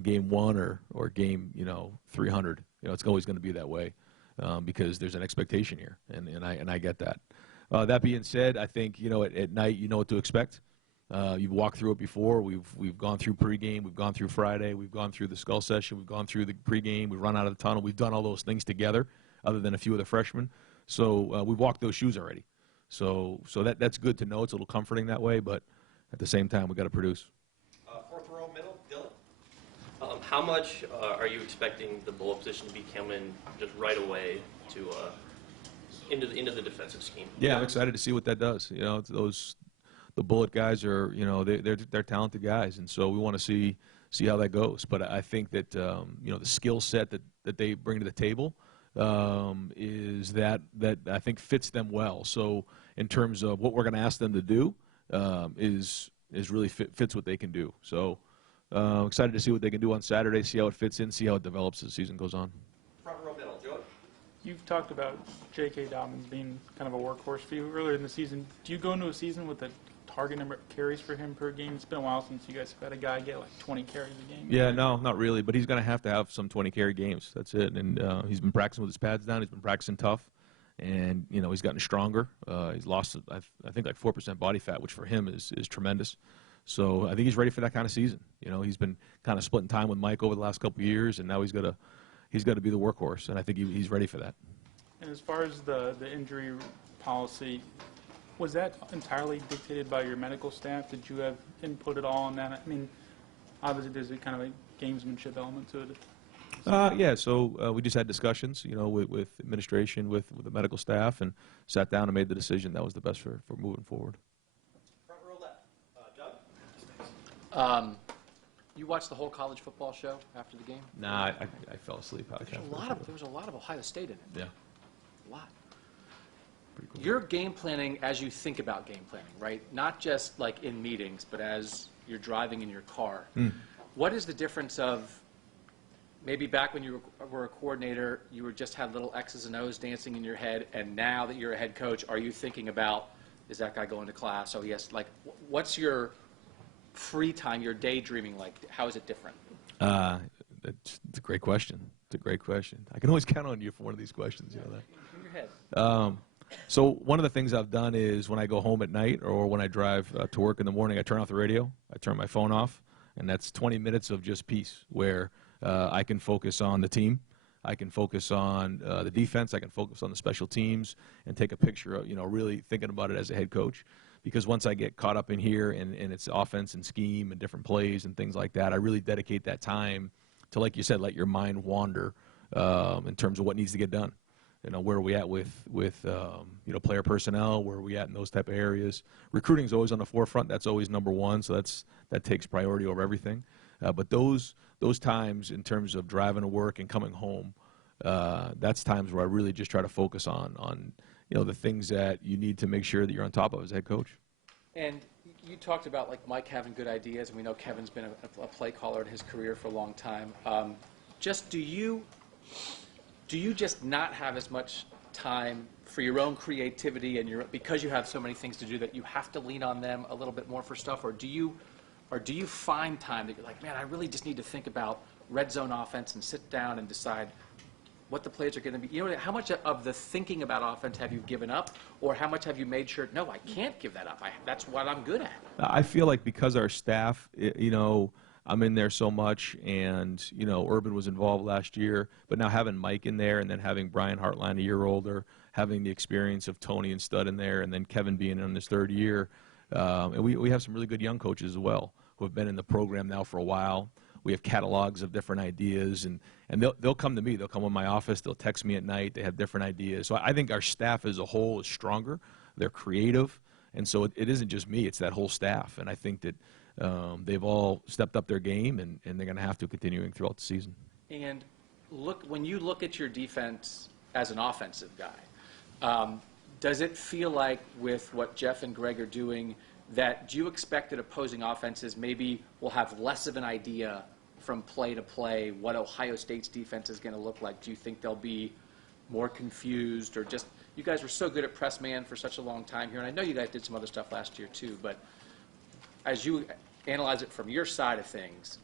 game 1 or game 300. It's always going to be that way. Because there's an expectation here, and I get that. That being said, I think at night you know what to expect. You've walked through it before. We've gone through pregame, we've gone through Friday, we've gone through the skull session, we've gone through the pregame, we've run out of the tunnel. We've done all those things together, other than a few of the freshmen. So we've walked those shoes already. So that's good to know. It's a little comforting that way, but at the same time, we've got to produce. Fourth row middle, Dylan. How much are you expecting the bullet position to be coming just right away to into the defensive scheme? Yeah, I'm excited to see what that does. The bullet guys are they're talented guys, and so we want to see how that goes. But I think that the skill set that they bring to the table is that I think fits them well. So in terms of what we're going to ask them to do, is really fits what they can do. So. Excited to see what they can do on Saturday, see how it fits in, see how it develops as the season goes on. Front row middle, Joey. You've talked about J.K. Dobbins being kind of a workhorse for you earlier in the season. Do you go into a season with a target number of carries for him per game? It's been a while since you guys have had a guy get like 20 carries a game. Yeah, no, not really. But he's going to have some 20 carry games. That's it. And he's been practicing with his pads down. He's been practicing tough, and he's gotten stronger. He's lost, I think, like 4% body fat, which for him is tremendous. So I think he's ready for that kind of season. He's been kind of splitting time with Mike over the last couple of years, and now he's got to be the workhorse. And I think he's ready for that. And as far as the injury policy, was that entirely dictated by your medical staff? Did you have input at all on that? I mean, obviously there's a kind of a gamesmanship element to it. Yeah, so we just had discussions, with administration, with the medical staff, and sat down and made the decision that was the best for moving forward. Front row left. Doug? You watched the whole college football show after the game? Nah, I fell asleep. There was a lot of Ohio State in it. Yeah. A lot. Cool. You're game planning as you think about game planning, right? Not just like in meetings, but as you're driving in your car. What is the difference of maybe back when you were a coordinator, you just had little X's and O's dancing in your head, and now that you're a head coach, are you thinking about, is that guy going to class? Oh, yes. Like, what's your free time, your daydreaming like? How is it different? It's a great question. It's a great question. I can always count on you for one of these questions. You know that. In your head. So one of the things I've done is when I go home at night or when I drive to work in the morning, I turn off the radio, I turn my phone off, and that's 20 minutes of just peace where I can focus on the team, I can focus on the defense, I can focus on the special teams, and take a picture of, really thinking about it as a head coach. Because once I get caught up in here and it's offense and scheme and different plays and things like that, I really dedicate that time to, like you said, let your mind wander in terms of what needs to get done. Where are we at with player personnel? Where are we at in those type of areas? Recruiting is always on the forefront. That's always number one. So that takes priority over everything. But those times in terms of driving to work and coming home, that's times where I really just try to focus on the things that you need to make sure that you're on top of as a head coach. And you talked about like Mike having good ideas, and we know Kevin's been a play caller in his career for a long time. Do you just not have as much time for your own creativity and because you have so many things to do that you have to lean on them a little bit more for stuff, or do you find time that you're like, man, I really just need to think about red zone offense and sit down and decide what the plays are going to be? How much of the thinking about offense have you given up, or how much have you made sure, no, I can't give that up. That's what I'm good at. I feel like because our staff, I'm in there so much, and Urban was involved last year, but now having Mike in there, and then having Brian Hartline a year older, having the experience of Tony and Stud in there, and then Kevin being in his third year, and we have some really good young coaches as well who have been in the program now for a while. We have catalogs of different ideas, and they'll come to me. They'll come in my office. They'll text me at night. They have different ideas. So I think our staff as a whole is stronger. They're creative, and so it isn't just me. It's that whole staff, and I think that they've all stepped up their game, and they're going to have to continuing throughout the season. And when you look at your defense as an offensive guy, does it feel like with what Jeff and Greg are doing that do you expect that opposing offenses maybe will have less of an idea from play to play what Ohio State's defense is going to look like? Do you think they'll be more confused, or just you guys were so good at press man for such a long time here, and I know you guys did some other stuff last year too, but as you analyze it from your side of things,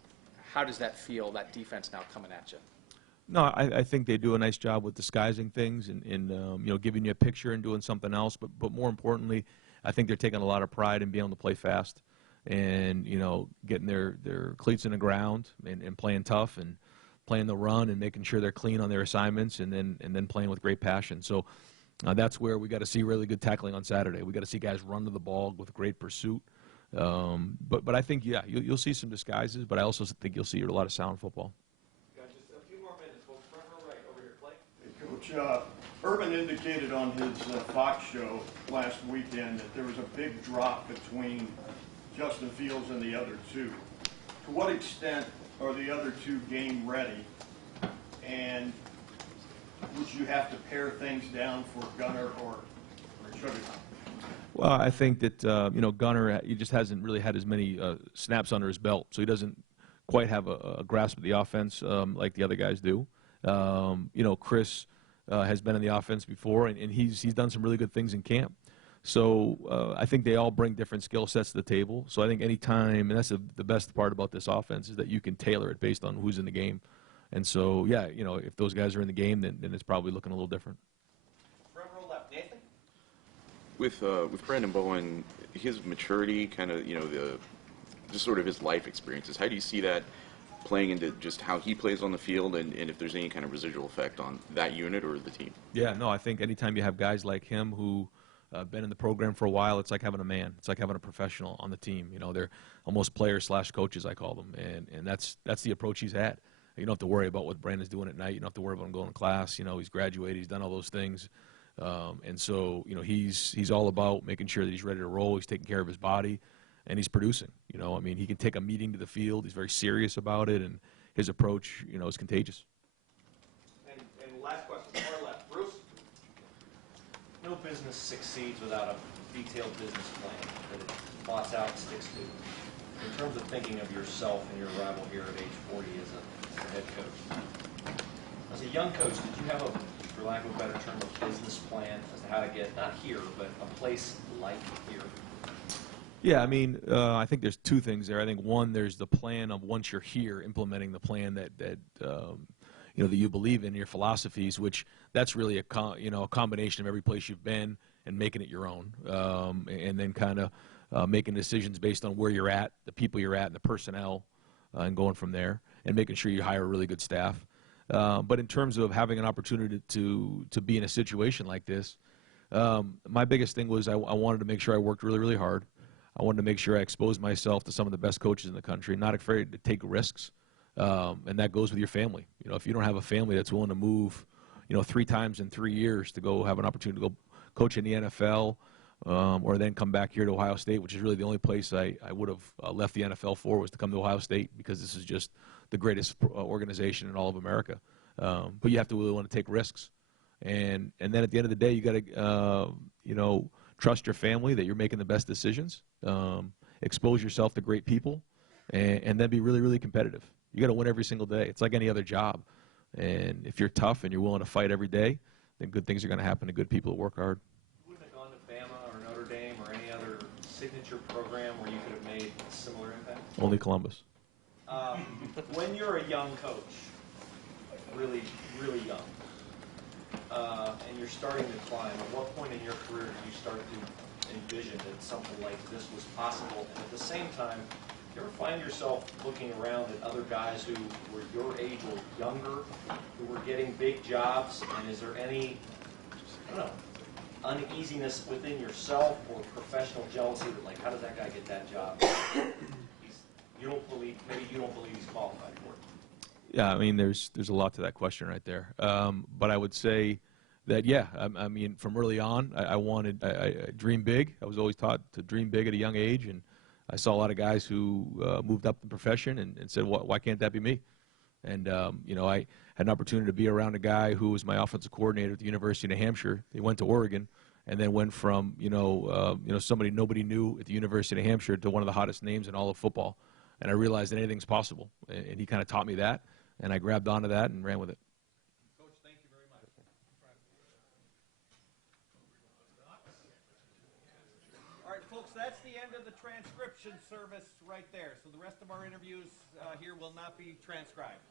how does that feel, that defense now coming at you? No, I think they do a nice job with disguising things and giving you a picture and doing something else. But more importantly, I think they're taking a lot of pride in being able to play fast and getting their cleats in the ground and playing tough and playing the run and making sure they're clean on their assignments and then playing with great passion. So that's where we got to see really good tackling on Saturday. We got to see guys run to the ball with great pursuit. But I think you'll see some disguises, but I also think you'll see a lot of sound football. Coach, Urban indicated on his Fox show last weekend that there was a big drop between Justin Fields and the other two. To what extent are the other two game ready? And would you have to pare things down for Gunner or Sugar? Well, I think that Gunner, he just hasn't really had as many snaps under his belt, so he doesn't quite have a grasp of the offense like the other guys do. Chris has been in the offense before, and he's done some really good things in camp. So I think they all bring different skill sets to the table. So I think any time, and that's the best part about this offense, is that you can tailor it based on who's in the game. And so, yeah, you know, if those guys are in the game, then it's probably looking a little different. Front row left, Nathan. With Brandon Bowen, his maturity, kind of, you know, just sort of his life experiences, how do you see that playing into just how he plays on the field, and if there's any kind of residual effect on that unit or the team? Yeah, no, I think anytime you have guys like him who been in the program for a while, it's like having a man. It's like having a professional on the team. You know, they're almost players/coaches, I call them, and that's the approach he's had. You don't have to worry about what Brandon's doing at night. You don't have to worry about him going to class. You know, he's graduated. He's done all those things. And so, you know, he's all about making sure that he's ready to roll. He's taking care of his body, and he's producing. You know, I mean, he can take a meeting to the field. He's very serious about it, and his approach, you know, is contagious. And last question, far left, Bruce. No business succeeds without a detailed business plan that it plots out and sticks to. In terms of thinking of yourself and your arrival here at age 40 as a head coach, as a young coach, did you have a, for lack of a better term, a business plan as to how to get, not here, but a place like here? Yeah, I mean, I think there's two things there. I think one, there's the plan of once you're here, implementing the plan that you know, that you believe in, your philosophies, which that's really a combination of every place you've been and making it your own, and then kind of making decisions based on where you're at, the people you're at, and the personnel, and going from there, and making sure you hire a really good staff. But in terms of having an opportunity to be in a situation like this, my biggest thing was I wanted to make sure I worked really, really hard. I wanted to make sure I exposed myself to some of the best coaches in the country, not afraid to take risks. And that goes with your family. You know, if you don't have a family that's willing to move, you know, 3 times in 3 years to go have an opportunity to go coach in the NFL, or then come back here to Ohio State, which is really the only place I would have left the NFL for, was to come to Ohio State, because this is just the greatest organization in all of America. But you have to really want to take risks. And then at the end of the day, you got to, you know, trust your family that you're making the best decisions, expose yourself to great people, and then be really, really competitive. You got to win every single day. It's like any other job. And if you're tough and you're willing to fight every day, then good things are going to happen to good people that work hard. You wouldn't have gone to Bama or Notre Dame or any other signature program where you could have made a similar impact? Only Columbus. When you're a young coach, really, really young, and you're starting to climb, at what point in your career did you start to envision that something like this was possible? And at the same time, do you ever find yourself looking around at other guys who were your age or younger, who were getting big jobs, and is there any, I don't know, uneasiness within yourself or professional jealousy that, like, how does that guy get that job? You don't believe, maybe you don't believe he's qualified for it. Yeah, I mean, there's a lot to that question right there. But I would say that, yeah, I mean, from early on, I dreamed big. I was always taught to dream big at a young age, and I saw a lot of guys who moved up the profession and said, why can't that be me? And, you know, I had an opportunity to be around a guy who was my offensive coordinator at the University of New Hampshire. He went to Oregon and then went from, somebody nobody knew at the University of New Hampshire to one of the hottest names in all of football. And I realized that anything's possible. And he kind of taught me that, and I grabbed onto that and ran with it. Coach, thank you very much. All right, folks, that's the end of the transcription service right there. So the rest of our interviews here will not be transcribed.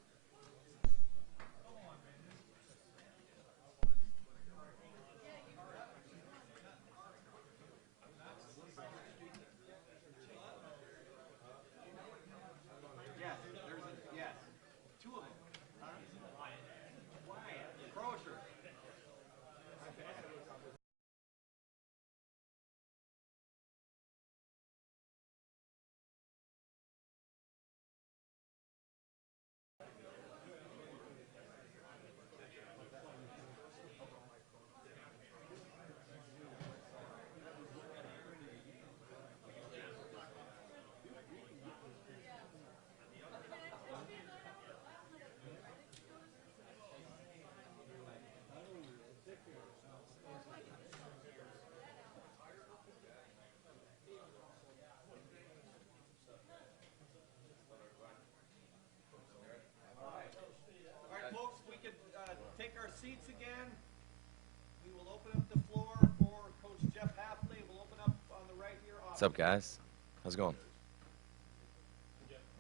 What's up, guys? How's it going?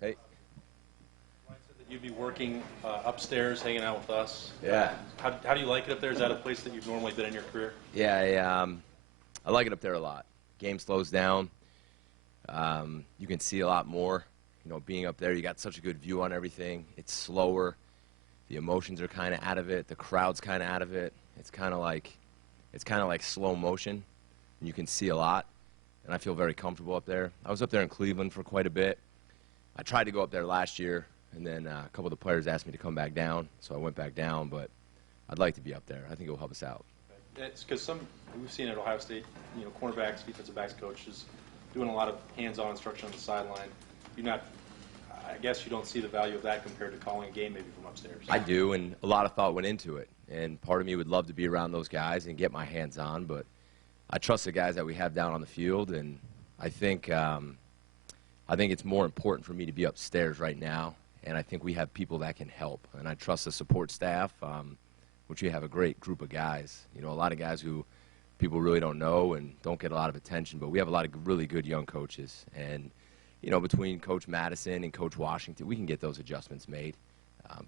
Hey. That you'd be working upstairs, hanging out with us. Yeah. How do you like it up there? Is that a place that you've normally been in your career? Yeah, I like it up there a lot. Game slows down. You can see a lot more. You know, being up there, you got such a good view on everything. It's slower. The emotions are kind of out of it. The crowd's kind of out of it. It's kind of like slow motion. And you can see a lot. And I feel very comfortable up there. I was up there in Cleveland for quite a bit. I tried to go up there last year, and then a couple of the players asked me to come back down, so I went back down. But I'd like to be up there. I think it will help us out. It's because we've seen at Ohio State, you know, cornerbacks, defensive backs coaches doing a lot of hands-on instruction on the sideline. I guess you don't see the value of that compared to calling a game maybe from upstairs. I do, and a lot of thought went into it. And part of me would love to be around those guys and get my hands on, but I trust the guys that we have down on the field, and I think it's more important for me to be upstairs right now, and I think we have people that can help. And I trust the support staff, which we have a great group of guys. You know, a lot of guys who people really don't know and don't get a lot of attention, but we have a lot of really good young coaches. And, you know, between Coach Madison and Coach Washington, we can get those adjustments made.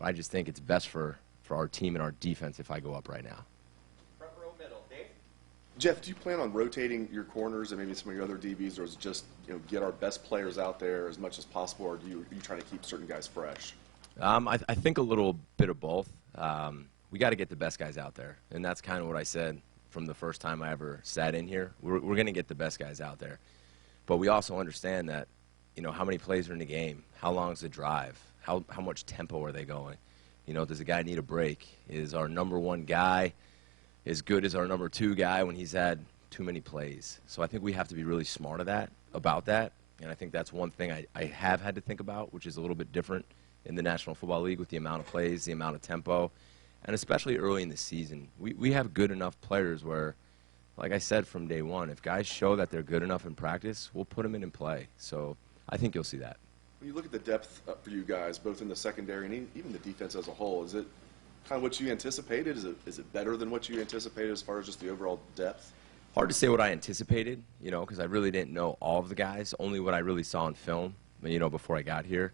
I just think it's best for our team and our defense if I go up right now. Front row middle, Dave. Jeff, do you plan on rotating your corners and maybe some of your other DBs, or is it just, you know, get our best players out there as much as possible, or are you trying to keep certain guys fresh? I think a little bit of both. We got to get the best guys out there, and that's kind of what I said from the first time I ever sat in here. We're going to get the best guys out there, but we also understand that, you know, how many plays are in the game, how long is the drive, how much tempo are they going? You know, does a guy need a break? Is our number one guy as good as our number two guy when he's had too many plays? So I think we have to be really smart about that, and I think that's one thing I have had to think about, which is a little bit different in the National Football League with the amount of plays, the amount of tempo, and especially early in the season. We have good enough players where, like I said from day one, if guys show that they're good enough in practice, we'll put them in and play. So I think you'll see that. When you look at the depth for you guys, both in the secondary and even the defense as a whole, is it kind of what you anticipated? Is it better than what you anticipated as far as just the overall depth? Hard to say what I anticipated, you know, because I really didn't know all of the guys, only what I really saw in film, you know, before I got here.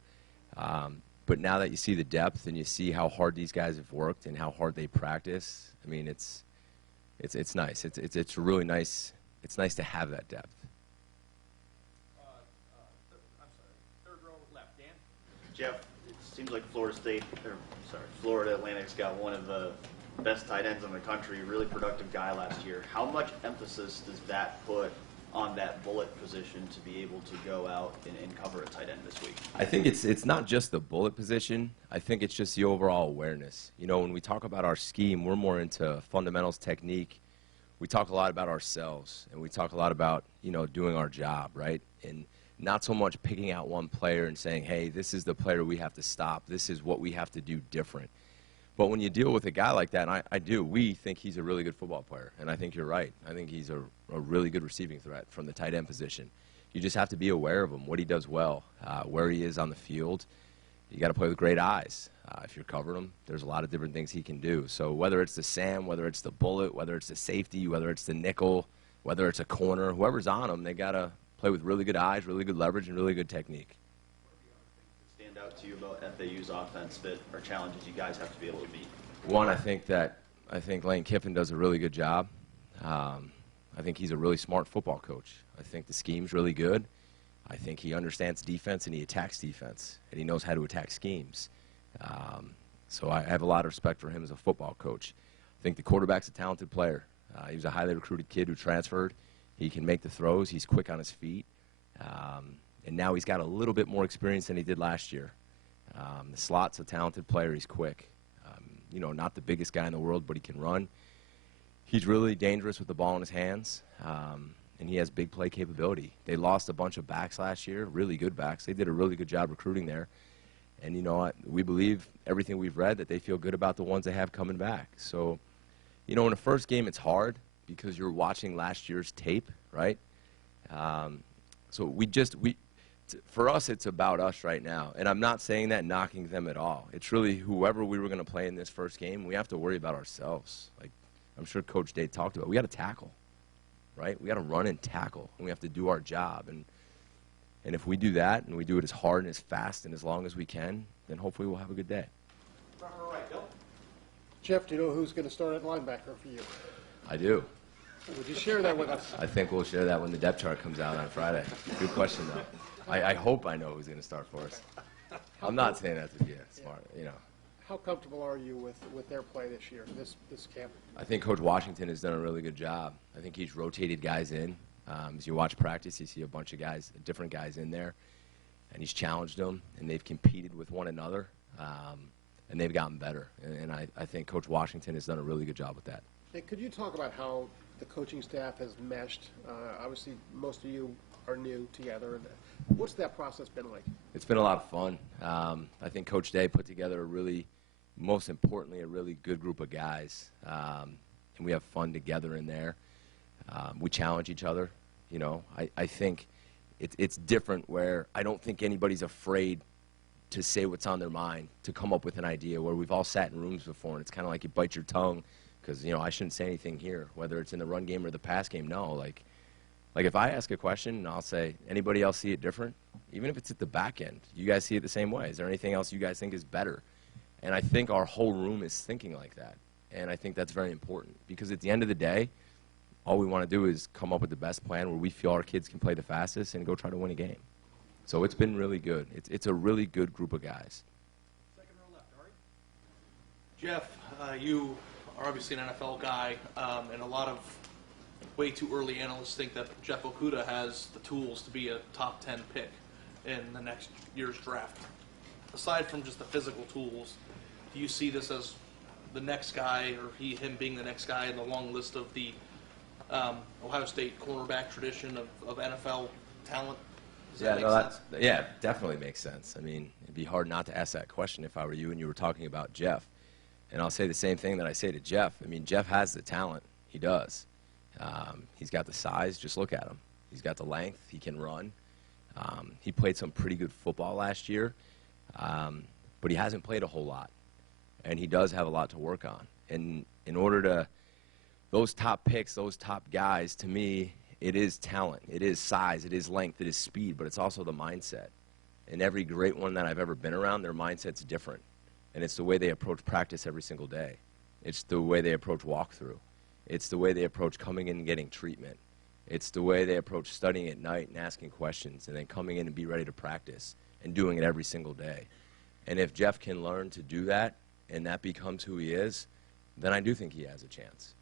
But now that you see the depth and you see how hard these guys have worked and how hard they practice, I mean, it's nice. It's really nice. It's nice to have that depth. Jeff, it seems like Florida Atlantic's got one of the best tight ends in the country, a really productive guy last year. How much emphasis does that put on that bullet position to be able to go out and cover a tight end this week? I think it's not just the bullet position. I think it's just the overall awareness. You know, when we talk about our scheme, we're more into fundamentals, technique. We talk a lot about ourselves, and we talk a lot about, you know, doing our job, right? And not so much picking out one player and saying, hey, this is the player we have to stop. This is what we have to do different. But when you deal with a guy like that, and we think he's a really good football player, and I think you're right. I think he's a really good receiving threat from the tight end position. You just have to be aware of him, what he does well, where he is on the field. You got to play with great eyes. If you're covering him, there's a lot of different things he can do. So whether it's the Sam, whether it's the bullet, whether it's the safety, whether it's the nickel, whether it's a corner, whoever's on him, they got to play with really good eyes, really good leverage, and really good technique. What stand out to you about FAU's offense that are challenges you guys have to be able to meet? One, I think Lane Kiffin does a really good job. I think he's a really smart football coach. I think the scheme's really good. I think he understands defense and he attacks defense, and he knows how to attack schemes. So I have a lot of respect for him as a football coach. I think the quarterback's a talented player. He was a highly recruited kid who transferred. He can make the throws. He's quick on his feet. And now he's got a little bit more experience than he did last year. The slot's a talented player. He's quick. You know, not the biggest guy in the world, but he can run. He's really dangerous with the ball in his hands, and he has big play capability. They lost a bunch of backs last year, really good backs. They did a really good job recruiting there. And, you know, we believe everything we've read that they feel good about the ones they have coming back. So, you know, in the first game it's hard because you're watching last year's tape, right? So for us, it's about us right now. And I'm not saying that knocking them at all. It's really whoever we were going to play in this first game, we have to worry about ourselves. Like I'm sure Coach Day talked about, we got to tackle. right? We got to run and tackle, and we have to do our job. And if we do that, and we do it as hard and as fast and as long as we can, then hopefully we'll have a good day. Jeff, do you know who's going to start at linebacker for you? I do. Would you share that with us? I think we'll share that when the depth chart comes out on Friday. Good question, though. I hope I know who's going to start for us. I'm not saying that to be smart, you know. How comfortable are you with their play this year, this camp? I think Coach Washington has done a really good job. I think he's rotated guys in. As you watch practice, you see a bunch of guys, different guys in there, and he's challenged them, and they've competed with one another, and they've gotten better. And I think Coach Washington has done a really good job with that. Hey, could you talk about how the coaching staff has meshed? Obviously, most of you are new together. And what's that process been like? It's been a lot of fun. I think Coach Day put together a really, most importantly, a really good group of guys, and we have fun together in there. We challenge each other. You know, I think it's different where I don't think anybody's afraid to say what's on their mind, to come up with an idea, where we've all sat in rooms before, and it's kind of like you bite your tongue because, you know, I shouldn't say anything here, whether it's in the run game or the pass game. No, like if I ask a question and I'll say, anybody else see it different? Even if it's at the back end, you guys see it the same way. Is there anything else you guys think is better? And I think our whole room is thinking like that. And I think that's very important because at the end of the day, all we want to do is come up with the best plan where we feel our kids can play the fastest and go try to win a game. So it's been really good. It's a really good group of guys. Jeff, you are obviously an NFL guy, and a lot of way too early analysts think that Jeff Okudah has the tools to be a top 10 pick in the next year's draft. Aside from just the physical tools, do you see this as the next guy, or him being the next guy in the long list of the Ohio State cornerback tradition of NFL talent? Does that make sense? Yeah, definitely makes sense. I mean, it'd be hard not to ask that question if I were you and you were talking about Jeff. And I'll say the same thing that I say to Jeff. I mean, Jeff has the talent. He does. He's got the size. Just look at him. He's got the length. He can run. He played some pretty good football last year, but he hasn't played a whole lot. And he does have a lot to work on. And in order to, those top picks, those top guys, to me, it is talent. It is size. It is length. It is speed, but it's also the mindset. And every great one that I've ever been around, their mindset's different. And it's the way they approach practice every single day. It's the way they approach walkthrough. It's the way they approach coming in and getting treatment. It's the way they approach studying at night and asking questions and then coming in and be ready to practice and doing it every single day. And if Jeff can learn to do that and that becomes who he is, then I do think he has a chance.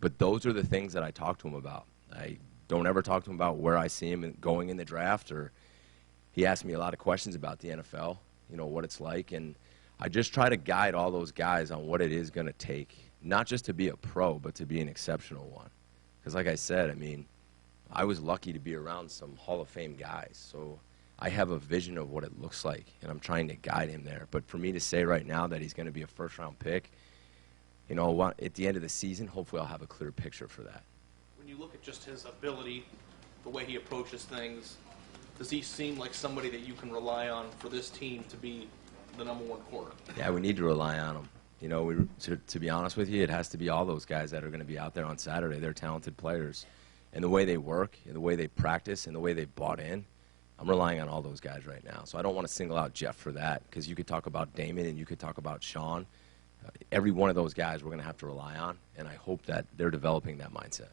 But those are the things that I talk to him about. I don't ever talk to him about where I see him going in the draft, or he asks me a lot of questions about the NFL, you know, what it's like. And I just try to guide all those guys on what it is going to take, not just to be a pro, but to be an exceptional one. Because like I said, I mean, I was lucky to be around some Hall of Fame guys. So I have a vision of what it looks like, and I'm trying to guide him there. But for me to say right now that he's going to be a first-round pick, you know, at the end of the season, hopefully I'll have a clear picture for that. When you look at just his ability, the way he approaches things, does he seem like somebody that you can rely on for this team to be the #1 corner? Yeah, we need to rely on him. You know, to be honest with you, it has to be all those guys that are going to be out there on Saturday. They're talented players. And the way they work, and the way they practice, and the way they bought in, I'm relying on all those guys right now. So I don't want to single out Jeff for that, because you could talk about Damon and you could talk about Sean. Every one of those guys we're going to have to rely on, and I hope that they're developing that mindset.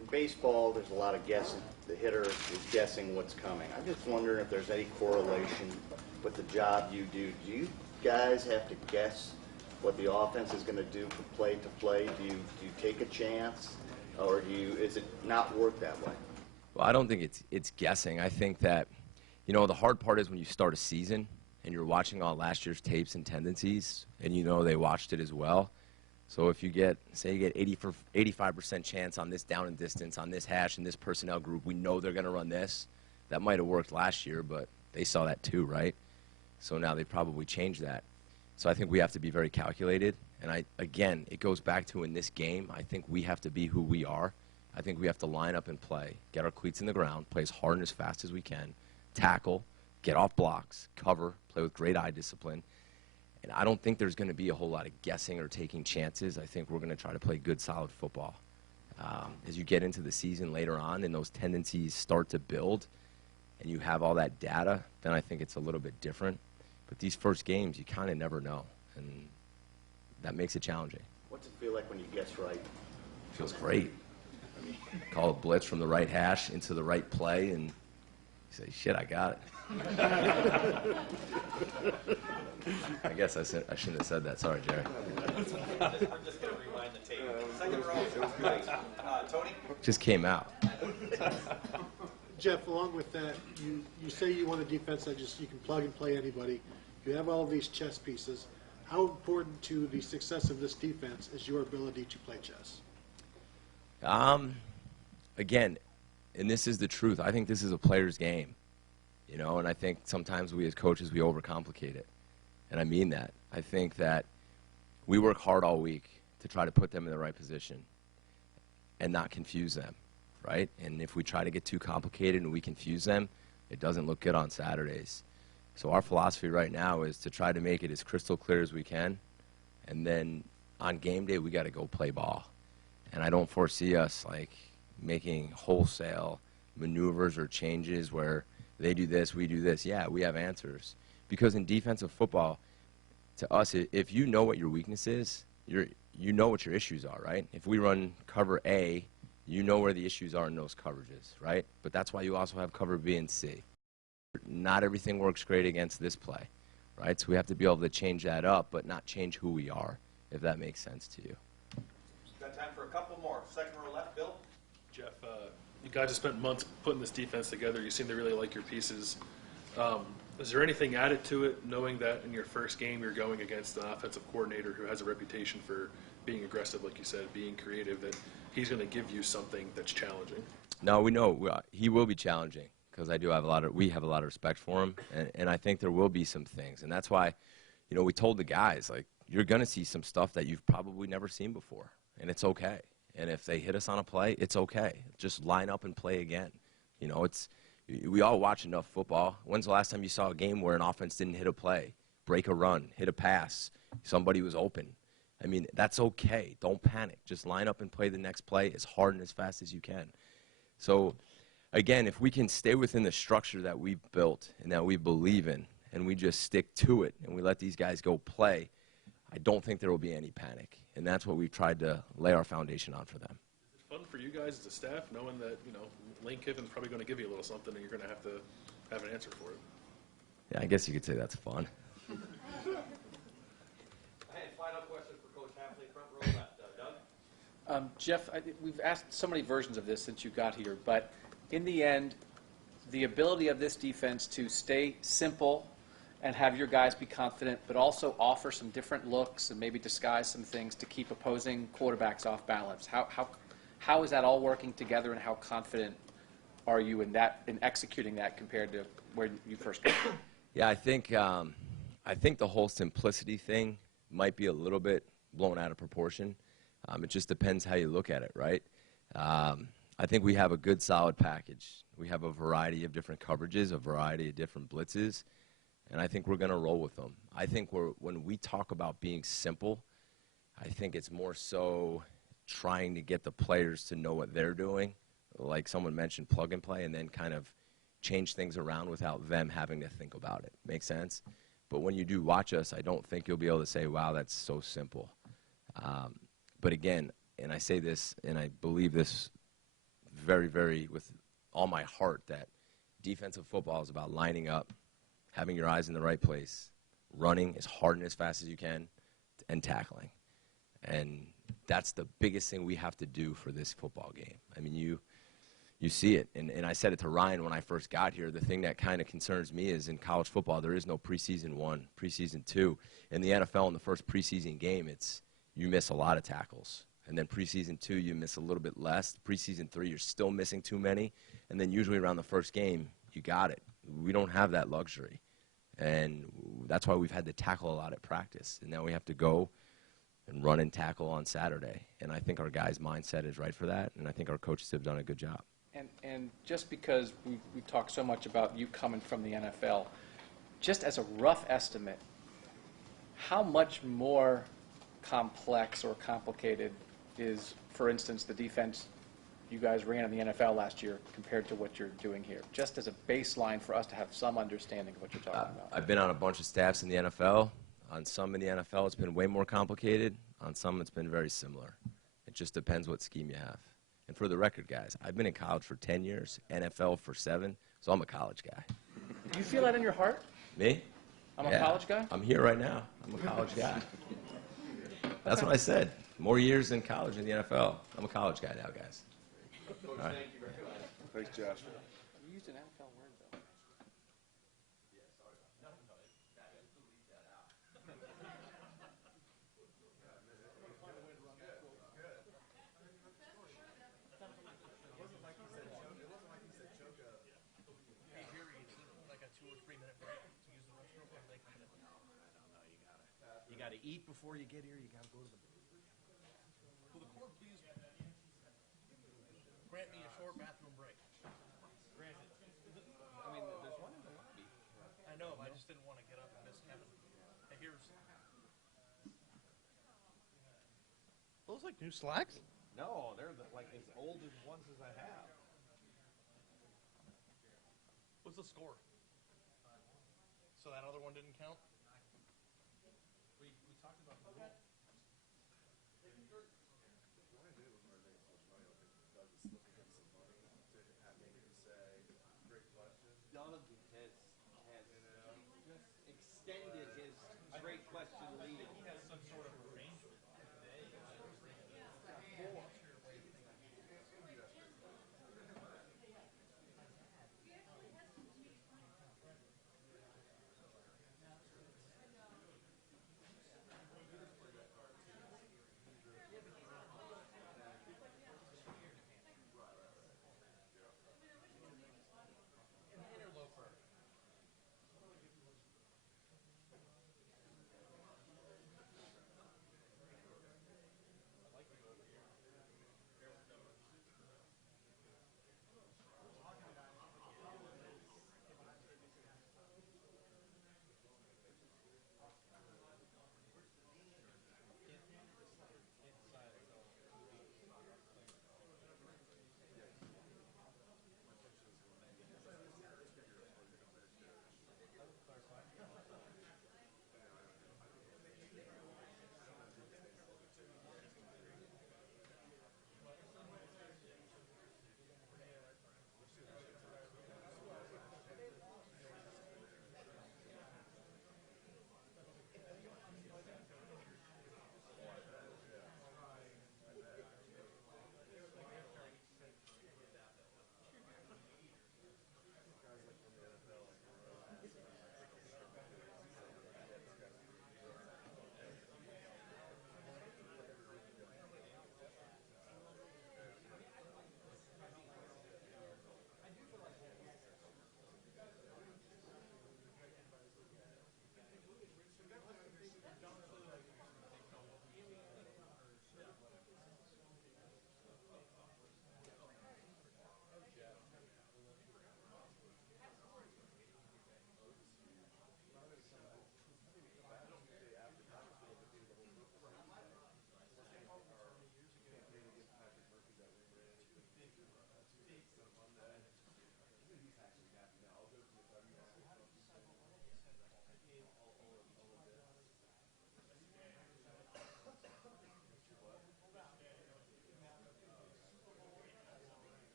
In baseball, there's a lot of guessing. The hitter is guessing what's coming. I'm just wondering if there's any correlation with the job you do. Do you guys have to guess what the offense is going to do from play to play? Do you take a chance, or is it not work that way? Well, I don't think it's guessing. I think that, you know, the hard part is when you start a season and you're watching all last year's tapes and tendencies, and you know they watched it as well. So if you get, say you get 85% chance on this down and distance, on this hash, and this personnel group, we know they're going to run this. That might have worked last year, but they saw that too, right? So now they probably changed that. So I think we have to be very calculated. And again, it goes back to in this game, I think we have to be who we are. I think we have to line up and play, get our cleats in the ground, play as hard and as fast as we can, tackle, get off blocks, cover, play with great eye discipline. And I don't think there's going to be a whole lot of guessing or taking chances. I think we're going to try to play good, solid football. As you get into the season later on and those tendencies start to build and you have all that data, then I think it's a little bit different. But these first games, you kind of never know, and that makes it challenging. What's it feel like when you guess right? Feels great. Call a blitz from the right hash into the right play, and you say, shit, I got it. I guess I shouldn't have said that. Sorry, Jerry. We're just going to rewind the tape. Second row. Tony? Just came out. Jeff, along with that, you say you want a defense that just you can plug and play anybody. You have all of these chess pieces. How important to the success of this defense is your ability to play chess? Again, and this is the truth, I think this is a player's game, you know, and I think sometimes we as coaches, we overcomplicate it. And I mean that. I think that we work hard all week to try to put them in the right position and not confuse them, right? And if we try to get too complicated and we confuse them, it doesn't look good on Saturdays. So our philosophy right now is to try to make it as crystal clear as we can, and then on game day, we got to go play ball. And I don't foresee us, like, making wholesale maneuvers or changes where they do this, we do this. Yeah, we have answers. Because in defensive football, to us, if you know what your weakness is, you know what your issues are, right? If we run cover A, you know where the issues are in those coverages, right? But that's why you also have cover B and C. Not everything works great against this play, right? So we have to be able to change that up, but not change who we are, if that makes sense to you. Got time for a couple more. Second row left, Bill. Jeff, you guys have spent months putting this defense together. You seem to really like your pieces. Is there anything added to it, knowing that in your first game you're going against an offensive coordinator who has a reputation for being aggressive, like you said, being creative, that he's going to give you something that's challenging? No, we know he will be challenging because we have a lot of respect for him, and I think there will be some things, and that's why, you know, we told the guys, like, you're going to see some stuff that you've probably never seen before, and it's okay. And if they hit us on a play, it's okay. Just line up and play again. You know, we all watch enough football. When's the last time you saw a game where an offense didn't hit a play, break a run, hit a pass, somebody was open? I mean, that's okay. Don't panic. Just line up and play the next play as hard and as fast as you can. So, again, if we can stay within the structure that we've built and that we believe in, and we just stick to it and we let these guys go play, I don't think there will be any panic. And that's what we've tried to lay our foundation on for them. Is it fun for you guys as a staff, knowing that, you know, Lane Kiffin's probably going to give you a little something and you're going to have an answer for it? Yeah, I guess you could say that's fun. Hey, final question for Coach Hafley, front row left. Doug? Jeff, we've asked so many versions of this since you got here, but in the end, the ability of this defense to stay simple and have your guys be confident, but also offer some different looks and maybe disguise some things to keep opposing quarterbacks off balance. How is that all working together, and how confident are you in executing that compared to where you first got? Yeah, I think the whole simplicity thing might be a little bit blown out of proportion. It just depends how you look at it, right? I think we have a good, solid package. We have a variety of different coverages, a variety of different blitzes, and I think we're going to roll with them. I think when we talk about being simple, I think it's more so trying to get the players to know what they're doing, like someone mentioned, plug and play, and then kind of change things around without them having to think about it. Make sense? But when you do watch us, I don't think you'll be able to say, wow, that's so simple. But again, and I say this, and I believe this very, very with all my heart, that defensive football is about lining up, having your eyes in the right place, running as hard and as fast as you can, and tackling. And that's the biggest thing we have to do for this football game. I mean, you see it, and I said it to Ryan when I first got here. The thing that kind of concerns me is in college football, there is no preseason 1, preseason 2. In the NFL, in the first preseason game, you miss a lot of tackles. And then preseason 2, you miss a little bit less. Preseason 3, you're still missing too many. And then usually around the first game, you got it. We don't have that luxury. And that's why we've had to tackle a lot at practice. And now we have to go and run and tackle on Saturday. And I think our guys' mindset is right for that. And I think our coaches have done a good job. And just because we talk so much about you coming from the NFL, just as a rough estimate, how much more complex or complicated is, for instance, the defense you guys ran in the NFL last year compared to what you're doing here? Just as a baseline for us to have some understanding of what you're talking about. I've been on a bunch of staffs in the NFL. On some in the NFL, it's been way more complicated. On some, it's been very similar. It just depends what scheme you have. And for the record, guys, I've been in college for 10 years, NFL for 7, so I'm a college guy. Do you feel that in your heart? Me? I'm a Yeah. college guy? I'm here right now. I'm a college guy. That's what I said. More years in college than the NFL. I'm a college guy now, guys. Coach, All right. thank you very much. Thanks, Josh. You used an NFL word, though. You got to eat before you get here. You got to go to the. Will the court please grant me a short bathroom break? Granted. I mean, there's one in the lobby. I know, but I just didn't want to get up and miss Kevin. Hey, here's. Those like new slacks? No, they're like as old as ones as I have. What's the score? So that other one didn't count? We talked about the rule. Doug has just extended his great question lead. He has some sort of arrangement today.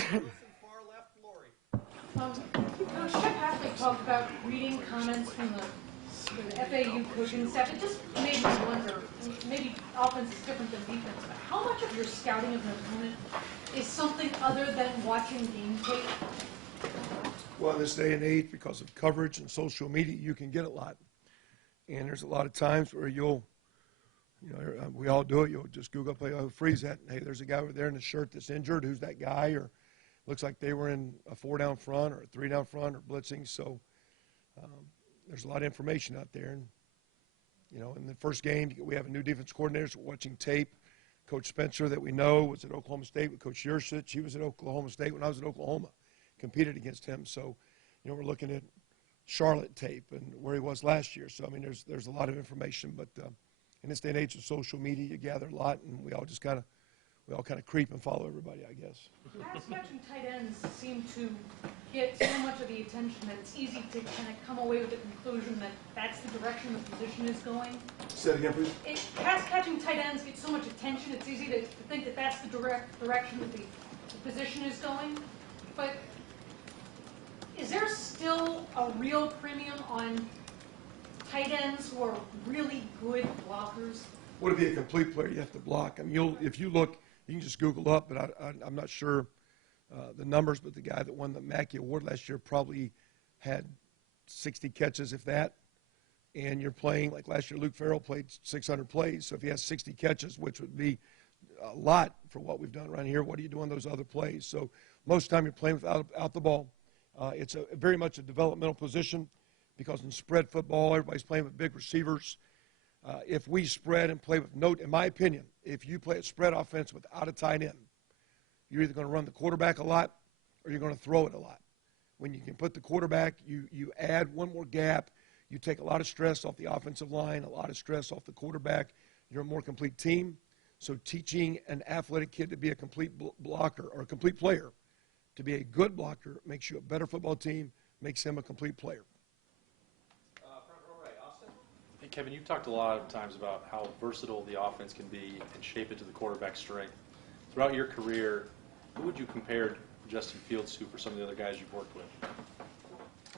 Far left, Lori. Coach Chip Hasley talked about reading comments from the FAU coaching staff. It just made me wonder, maybe offense is different than defense, but how much of your scouting of an opponent is something other than watching game tape? Well, in this day and age, because of coverage and social media, you can get a lot. And there's a lot of times where we all do it. You'll just Google, freeze that. Hey, there's a guy over there in the shirt that's injured. Who's that guy? Or looks like they were in a 4-down front or a 3-down front or blitzing. So there's a lot of information out there. And, in the first game, we have a new defense coordinator, so we're watching tape. Coach Spencer, that we know, was at Oklahoma State with Coach Yurcich. He was at Oklahoma State when I was at Oklahoma, competed against him. So, we're looking at Charlotte tape and where he was last year. So, there's a lot of information. But in this day and age of social media, you gather a lot, and we all kind of creep and follow everybody, I guess. Pass catching tight ends seem to get so much of the attention that it's easy to kind of come away with the conclusion that that's the direction the position is going. Say it again, please. Pass catching tight ends get so much attention, it's easy to think that that's the direction that the position is going. But is there still a real premium on tight ends who are really good blockers? Well, to be a complete player, you have to block. If you look, you can just Google up, but I'm not sure the numbers, but the guy that won the Mackey Award last year probably had 60 catches, if that. And you're playing, like last year, Luke Farrell played 600 plays. So if he has 60 catches, which would be a lot for what we've done around here, what do you do on those other plays? So most of the time you're playing without the ball. It's very much a developmental position because in spread football, everybody's playing with big receivers. If we spread and play with in my opinion, if you play a spread offense without a tight end, you're either going to run the quarterback a lot or you're going to throw it a lot. When you can put the quarterback, you add one more gap, you take a lot of stress off the offensive line, a lot of stress off the quarterback. You're a more complete team. So teaching an athletic kid to be a complete blocker or a complete player, to be a good blocker, makes you a better football team, makes him a complete player. Hey, Kevin, you've talked a lot of times about how versatile the offense can be and shape it to the quarterback's strength. Throughout your career, who would you compare Justin Fields to for some of the other guys you've worked with?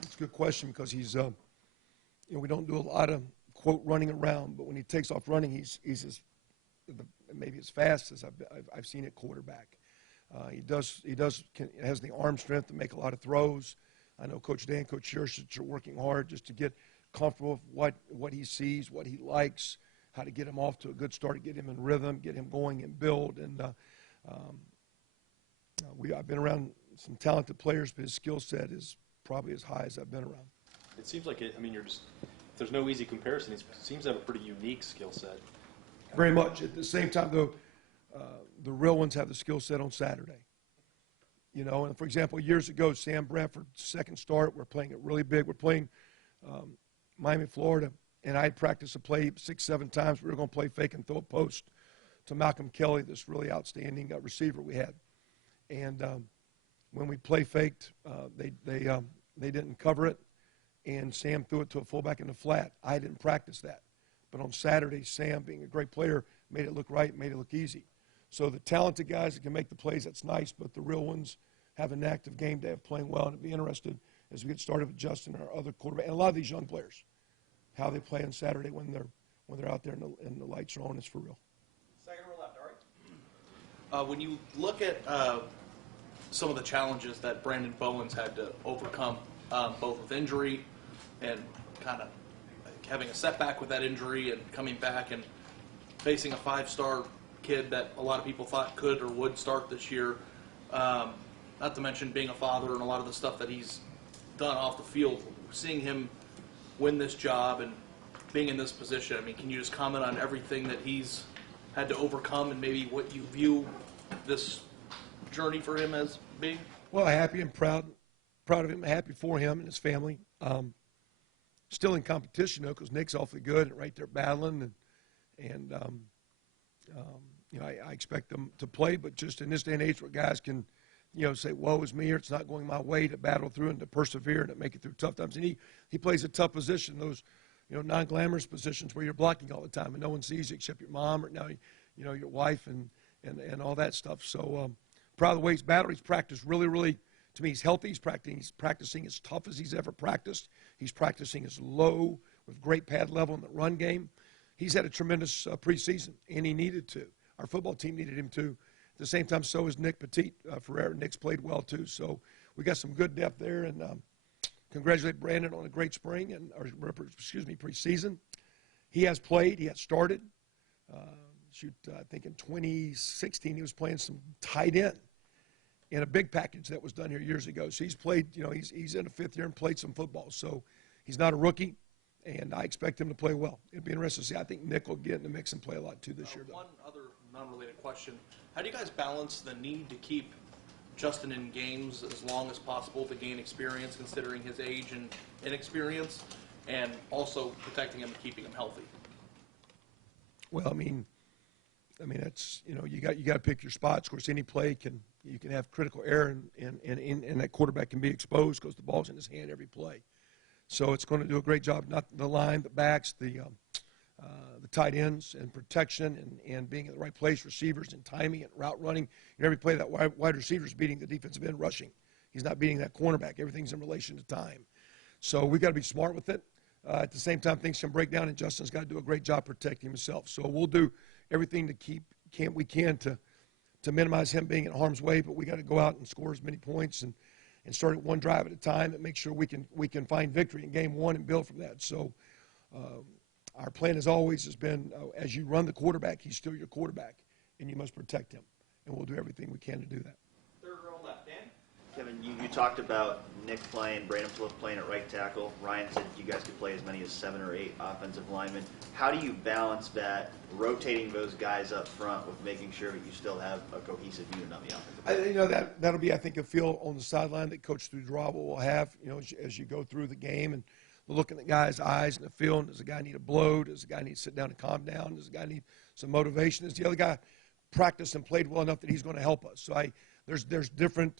It's a good question because he's, we don't do a lot of, quote, running around, but when he takes off running, he's maybe as fast as I've seen at quarterback. He has the arm strength to make a lot of throws. I know Coach Dan, Coach Yurcich are working hard just to get comfortable with what he sees, what he likes, how to get him off to a good start, get him in rhythm, get him going and build. And I've been around some talented players, but his skill set is probably as high as I've been around. It seems like there's no easy comparison. He seems to have a pretty unique skill set. Very much. At the same time, though, the real ones have the skill set on Saturday. And for example, years ago, Sam Bradford, second start, we're playing it really big. We're playing Miami, Florida, and I had practiced a play 6-7 times. We were going to play fake and throw a post to Malcolm Kelly, this really outstanding receiver we had. And when we play faked, they didn't cover it, and Sam threw it to a fullback in the flat. I didn't practice that. But on Saturday, Sam, being a great player, made it look right, made it look easy. So the talented guys that can make the plays, that's nice, but the real ones have an active game day of playing well, and I'd be interested as we get started with Justin and our other quarterback, and a lot of these young players, how they play on Saturday when they're out there and the lights are on, it's for real. Second row left, all right. When you look at some of the challenges that Brandon Bowens had to overcome, both with injury and kind of having a setback with that injury and coming back and facing a 5-star kid that a lot of people thought could or would start this year, not to mention being a father and a lot of the stuff that he's done off the field, seeing him win this job and being in this position. I mean, can you just comment on everything that he's had to overcome and maybe what you view this journey for him as being? Well, happy and proud of him, happy for him and his family. Still in competition, though, because Nick's awfully good and right there battling. And I expect them to play, but just in this day and age where guys can, say, woe is me, or it's not going my way, to battle through and to persevere and to make it through tough times. And he plays a tough position, those, non-glamorous positions where you're blocking all the time and no one sees you except your mom or now, your wife and all that stuff. So proud of the way he's battled. He's practiced really, to me, he's healthy. He's practicing as tough as he's ever practiced. He's practicing as low with great pad level in the run game. He's had a tremendous preseason, and he needed to. Our football team needed him to. At the same time, so is Nick Petit Ferreira. Nick's played well, too. So we got some good depth there, and congratulate Brandon on a great spring, preseason. He has played. He has started. I think in 2016 he was playing some tight end in a big package that was done here years ago. So he's played, he's in the 5th year and played some football. So he's not a rookie, and I expect him to play well. It'll be interesting to see. I think Nick will get in the mix and play a lot too this year, though. One other non-related question. How do you guys balance the need to keep Justin in games as long as possible to gain experience, considering his age and inexperience, and also protecting him and keeping him healthy? Well, I mean, that's, you got to pick your spots. Of course, any play you can have critical error, and that quarterback can be exposed because the ball's in his hand every play. So it's going to do a great job, not the line, the backs, the tight ends, and protection, and being in the right place, receivers, and timing, and route running. Every play that wide receiver is beating the defensive end rushing. He's not beating that cornerback. Everything's in relation to time. So we got to be smart with it. At the same time, things can break down, and Justin's got to do a great job protecting himself. So we'll do everything we can to minimize him being in harm's way, but we got to go out and score as many points and start at one drive at a time and make sure we can find victory in game one and build from that. So our plan, as always, has been as you run the quarterback, he's still your quarterback, and you must protect him, and we'll do everything we can to do that. Third row left, Dan. Kevin, you talked about Nick playing, Brandon Phillip playing at right tackle. Ryan said you guys could play as many as 7 or 8 offensive linemen. How do you balance that, rotating those guys up front with making sure that you still have a cohesive unit on the offensive line? That'll be, I think, a feel on the sideline that Coach Studrawa will have, as you go through the game and looking at the guy's eyes in the field. Does the guy need a blow? Does the guy need to sit down and calm down? Does the guy need some motivation? Does the other guy practiced and played well enough that he's going to help us? So there's different,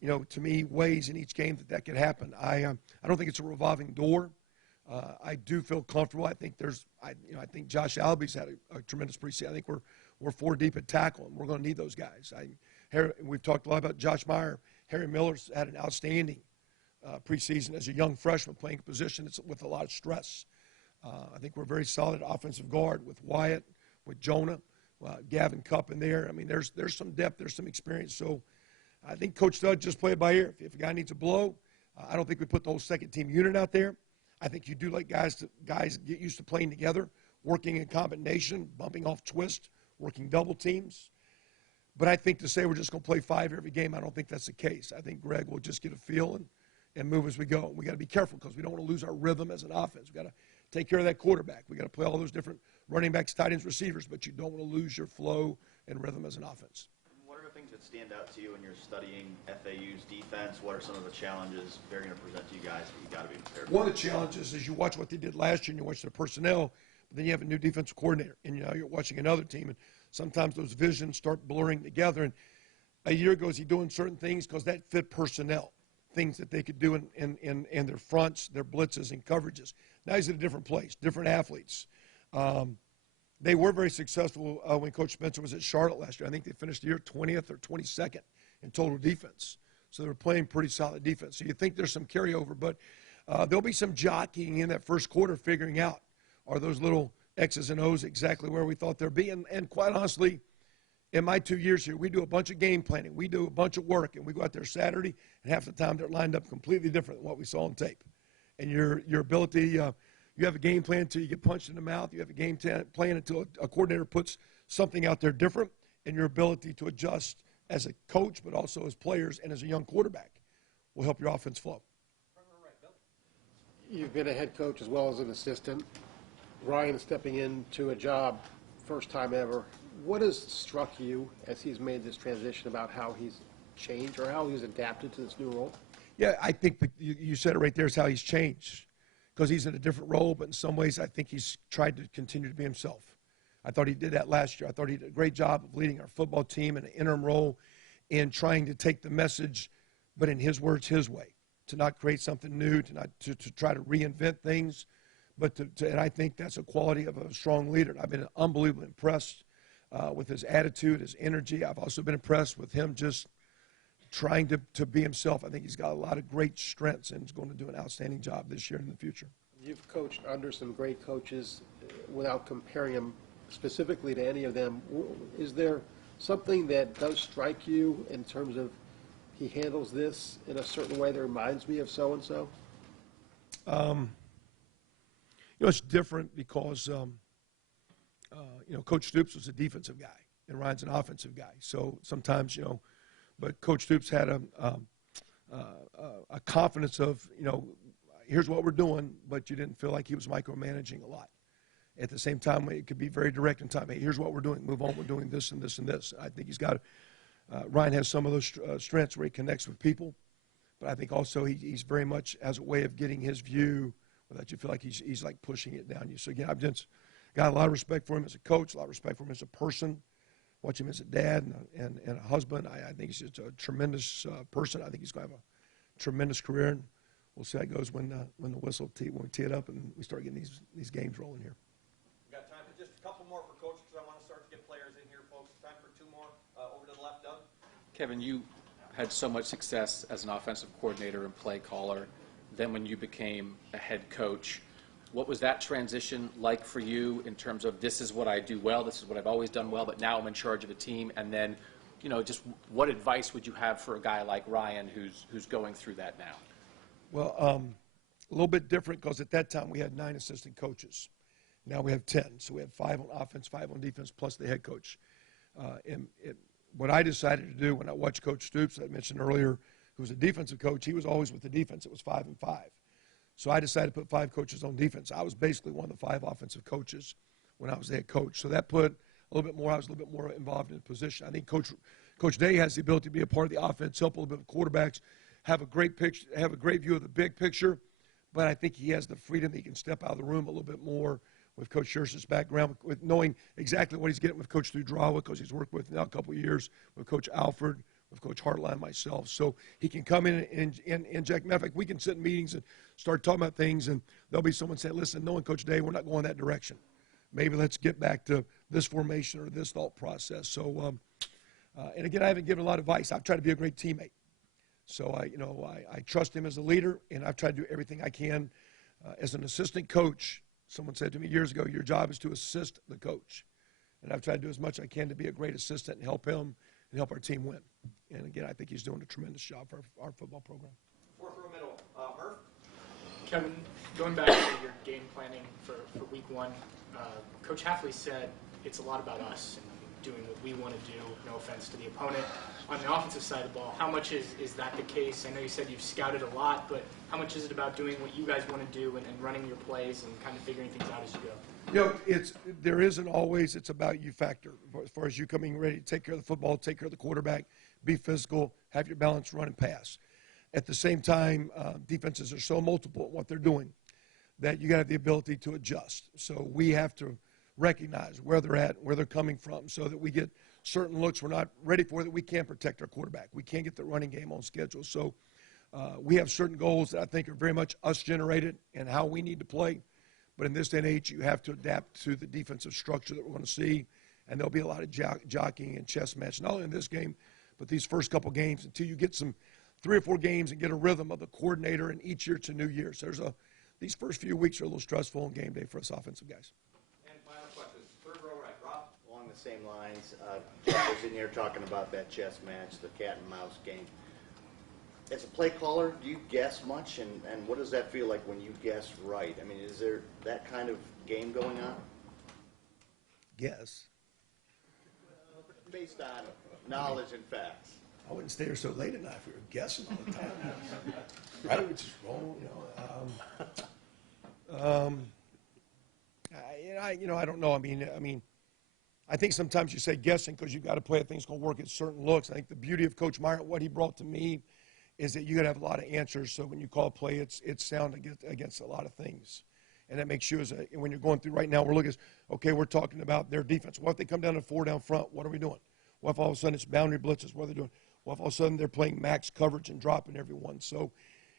to me, ways in each game that could happen. I don't think it's a revolving door. I do feel comfortable. I think I think Josh Albi's had a tremendous preseason. I think we're 4 deep at tackle, and we're going to need those guys. We've talked a lot about Josh Meyer. Harry Miller's had an outstanding preseason as a young freshman playing a position with a lot of stress. I think we're very solid offensive guard with Wyatt, with Jonah, Gavin Cupp in there. I mean, there's some depth, there's some experience. So I think Coach Stud just play it by ear. If a guy needs a blow, I don't think we put the whole second-team unit out there. I think you do let guys get used to playing together, working in combination, bumping off twist, working double teams. But I think to say we're just going to play 5 every game, I don't think that's the case. I think Greg will just get a feel and move as we go. We got to be careful because we don't want to lose our rhythm as an offense. We got to take care of that quarterback. We got to play all those different running backs, tight ends, receivers, but you don't want to lose your flow and rhythm as an offense. What are the things that stand out to you when you're studying FAU's defense? What are some of the challenges they're going to present to you guys that you got to be prepared for? One of the challenges is you watch what they did last year and you watch their personnel, but then you have a new defensive coordinator and you're watching another team, and sometimes those visions start blurring together. And a year ago, is he doing certain things because that fit personnel, things that they could do in their fronts, their blitzes, and coverages. Now he's at a different place, different athletes. They were very successful when Coach Spencer was at Charlotte last year. I think they finished the year 20th or 22nd in total defense. So they were playing pretty solid defense. So you think there's some carryover, but there'll be some jockeying in that first quarter figuring out, are those little X's and O's exactly where we thought they'd be? And quite honestly, in my 2 years here, we do a bunch of game planning. We do a bunch of work, and we go out there Saturday, and half the time they're lined up completely different than what we saw on tape. And your ability, you have a game plan until you get punched in the mouth. You have a game plan until a coordinator puts something out there different, and your ability to adjust as a coach, but also as players and as a young quarterback will help your offense flow. You've been a head coach as well as an assistant. Ryan stepping into a job first time ever. What has struck you as he's made this transition about how he's changed or how he's adapted to this new role? Yeah, I think you said it right there is how he's changed, because he's in a different role, but in some ways I think he's tried to continue to be himself. I thought he did that last year. I thought he did a great job of leading our football team in an interim role and trying to take the message, but in his words, his way, to not create something new, to try to reinvent things, but and I think that's a quality of a strong leader. And I've been unbelievably impressed with his attitude, his energy. I've also been impressed with him just trying to be himself. I think he's got a lot of great strengths and is going to do an outstanding job this year and in the future. You've coached under some great coaches. Without comparing him specifically to any of them, is there something that does strike you in terms of he handles this in a certain way that reminds me of so-and-so? It's different because, Coach Stoops was a defensive guy, and Ryan's an offensive guy. So sometimes, but Coach Stoops had a confidence of, here's what we're doing, but you didn't feel like he was micromanaging a lot. At the same time, it could be very direct in time. Hey, here's what we're doing. Move on. We're doing this and this and this. I think he's got Ryan has some of those strengths where he connects with people, but I think also he's very much has a way of getting his view without you feel like he's like pushing it down you. So again, I've just got a lot of respect for him as a coach, a lot of respect for him as a person. Watch him as a dad and a husband. I think he's just a tremendous person. I think he's going to have a tremendous career, and we'll see how it goes when the whistle when we tee it up and we start getting these games rolling here. We've got time for just a couple more for coaches because I want to start to get players in here, folks. Time for two more. Over to the left, Doug. Kevin, you had so much success as an offensive coordinator and play caller. Then when you became a head coach, what was that transition like for you in terms of this is what I do well, this is what I've always done well, but now I'm in charge of a team? And then, just what advice would you have for a guy like Ryan who's going through that now? Well, a little bit different because at that time we had 9 assistant coaches. Now we have 10. So we have 5 on offense, 5 on defense, plus the head coach. What I decided to do when I watched Coach Stoops, I mentioned earlier, who was a defensive coach, he was always with the defense. It was 5 and 5. So I decided to put 5 coaches on defense. I was basically one of the 5 offensive coaches when I was the head coach. So that put a little bit more, I was a little bit more involved in the position. I think Coach Day has the ability to be a part of the offense, help a little bit with quarterbacks, have a great picture, have a great view of the big picture, but I think he has the freedom that he can step out of the room a little bit more with Coach Schertz's background, with knowing exactly what he's getting with Coach Dudrawa, because he's worked with now a couple of years with Coach Alford, with Coach Hartline, myself. So he can come in and inject. Matter of fact, we can sit in meetings and start talking about things, and there'll be someone saying, listen, knowing Coach Day, we're not going that direction. Maybe let's get back to this formation or this thought process. So, and again, I haven't given a lot of advice. I've tried to be a great teammate. So I trust him as a leader, and I've tried to do everything I can. As an assistant coach, someone said to me years ago, your job is to assist the coach. And I've tried to do as much as I can to be a great assistant and help him and help our team win. And again, I think he's doing a tremendous job for our football program. Fourth row middle, Murph. Kevin, going back to your game planning for week 1, Coach Hafley said it's a lot about us and doing what we want to do, no offense to the opponent. On the offensive side of the ball, how much is that the case? I know you said you've scouted a lot, but how much is it about doing what you guys want to do and running your plays and kind of figuring things out as you go? There isn't always, it's about you factor. As far as you coming ready to take care of the football, take care of the quarterback, be physical, have your balance, run and pass. At the same time, defenses are so multiple at what they're doing that you got to have the ability to adjust. So we have to recognize where they're at, where they're coming from, so that we get certain looks we're not ready for that we can't protect our quarterback. We can't get the running game on schedule. So we have certain goals that I think are very much us generated and how we need to play. But in this day and age, you have to adapt to the defensive structure that we're going to see, and there'll be a lot of jockeying and chess match, not only in this game, but these first couple games until you get 3 or 4 games and get a rhythm of the coordinator, and each year it's a new year. So these first few weeks are a little stressful on game day for us offensive guys. And final question, third row right, Rob. Along the same lines, Jeff was in here talking about that chess match, the cat and mouse game. As a play caller, do you guess much, and what does that feel like when you guess right? I mean, is there that kind of game going on? Guess. Based on knowledge and facts. I wouldn't stay here so late at night if we were guessing all the time. Right? We just roll, I don't know. I mean, I think sometimes you say guessing because you've got to play. I think it's going to work at certain looks. I think the beauty of Coach Meyer, what he brought to me, is that you got to have a lot of answers. So when you call a play, it's sound against a lot of things. And that makes you, when you're going through right now, we're looking, okay, we're talking about their defense. What if they come down to 4 down front? What are we doing? What if all of a sudden it's boundary blitzes? What are they doing? What if all of a sudden they're playing max coverage and dropping everyone? So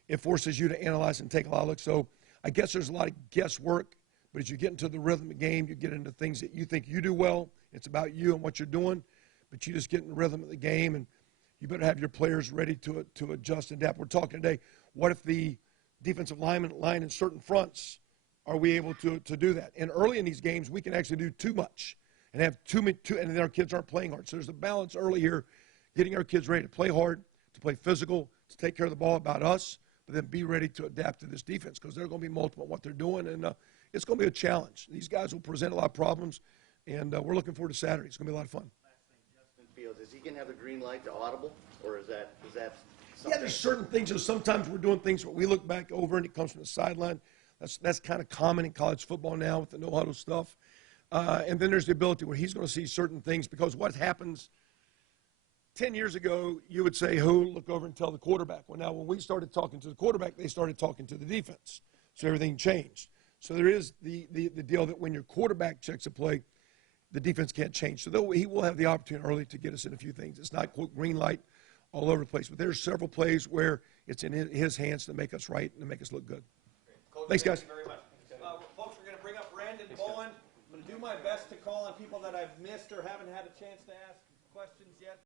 it forces you to analyze and take a lot of looks. So I guess there's a lot of guesswork, but as you get into the rhythm of the game, you get into things that you think you do well, It's about you and what you're doing, but you just get in the rhythm of the game, and you better have your players ready to adjust and adapt. We're talking today, what if the defensive linemen line in certain fronts, are we able to do that? And early in these games, we can actually do too much and have and then our kids aren't playing hard. So there's a balance early here, getting our kids ready to play hard, to play physical, to take care of the ball about us, but then be ready to adapt to this defense because they're going to be multiple at what they're doing, and it's going to be a challenge. These guys will present a lot of problems, and we're looking forward to Saturday. It's going to be a lot of fun. Fields, is he going to have the green light to audible, or is that Yeah, something? there's certain things. Sometimes we're doing things where we look back over and it comes from the sideline. That's kind of common in college football now with the no-huddle stuff. And then there's the ability where he's going to see certain things because what happens 10 years ago, you would say, who, look over and tell the quarterback. Well, now when we started talking to the quarterback, they started talking to the defense. So everything changed. So there is the deal that when your quarterback checks a play, the defense can't change. So he will have the opportunity early to get us in a few things. It's not, quote, green light all over the place. But there's several plays where it's in his hands to make us right and to make us look good. Coach, Thanks, guys. Thank you very much. Folks, we're going to bring up Brandon Bowen. I'm going to do my best to call on people that I've missed or haven't had a chance to ask questions yet.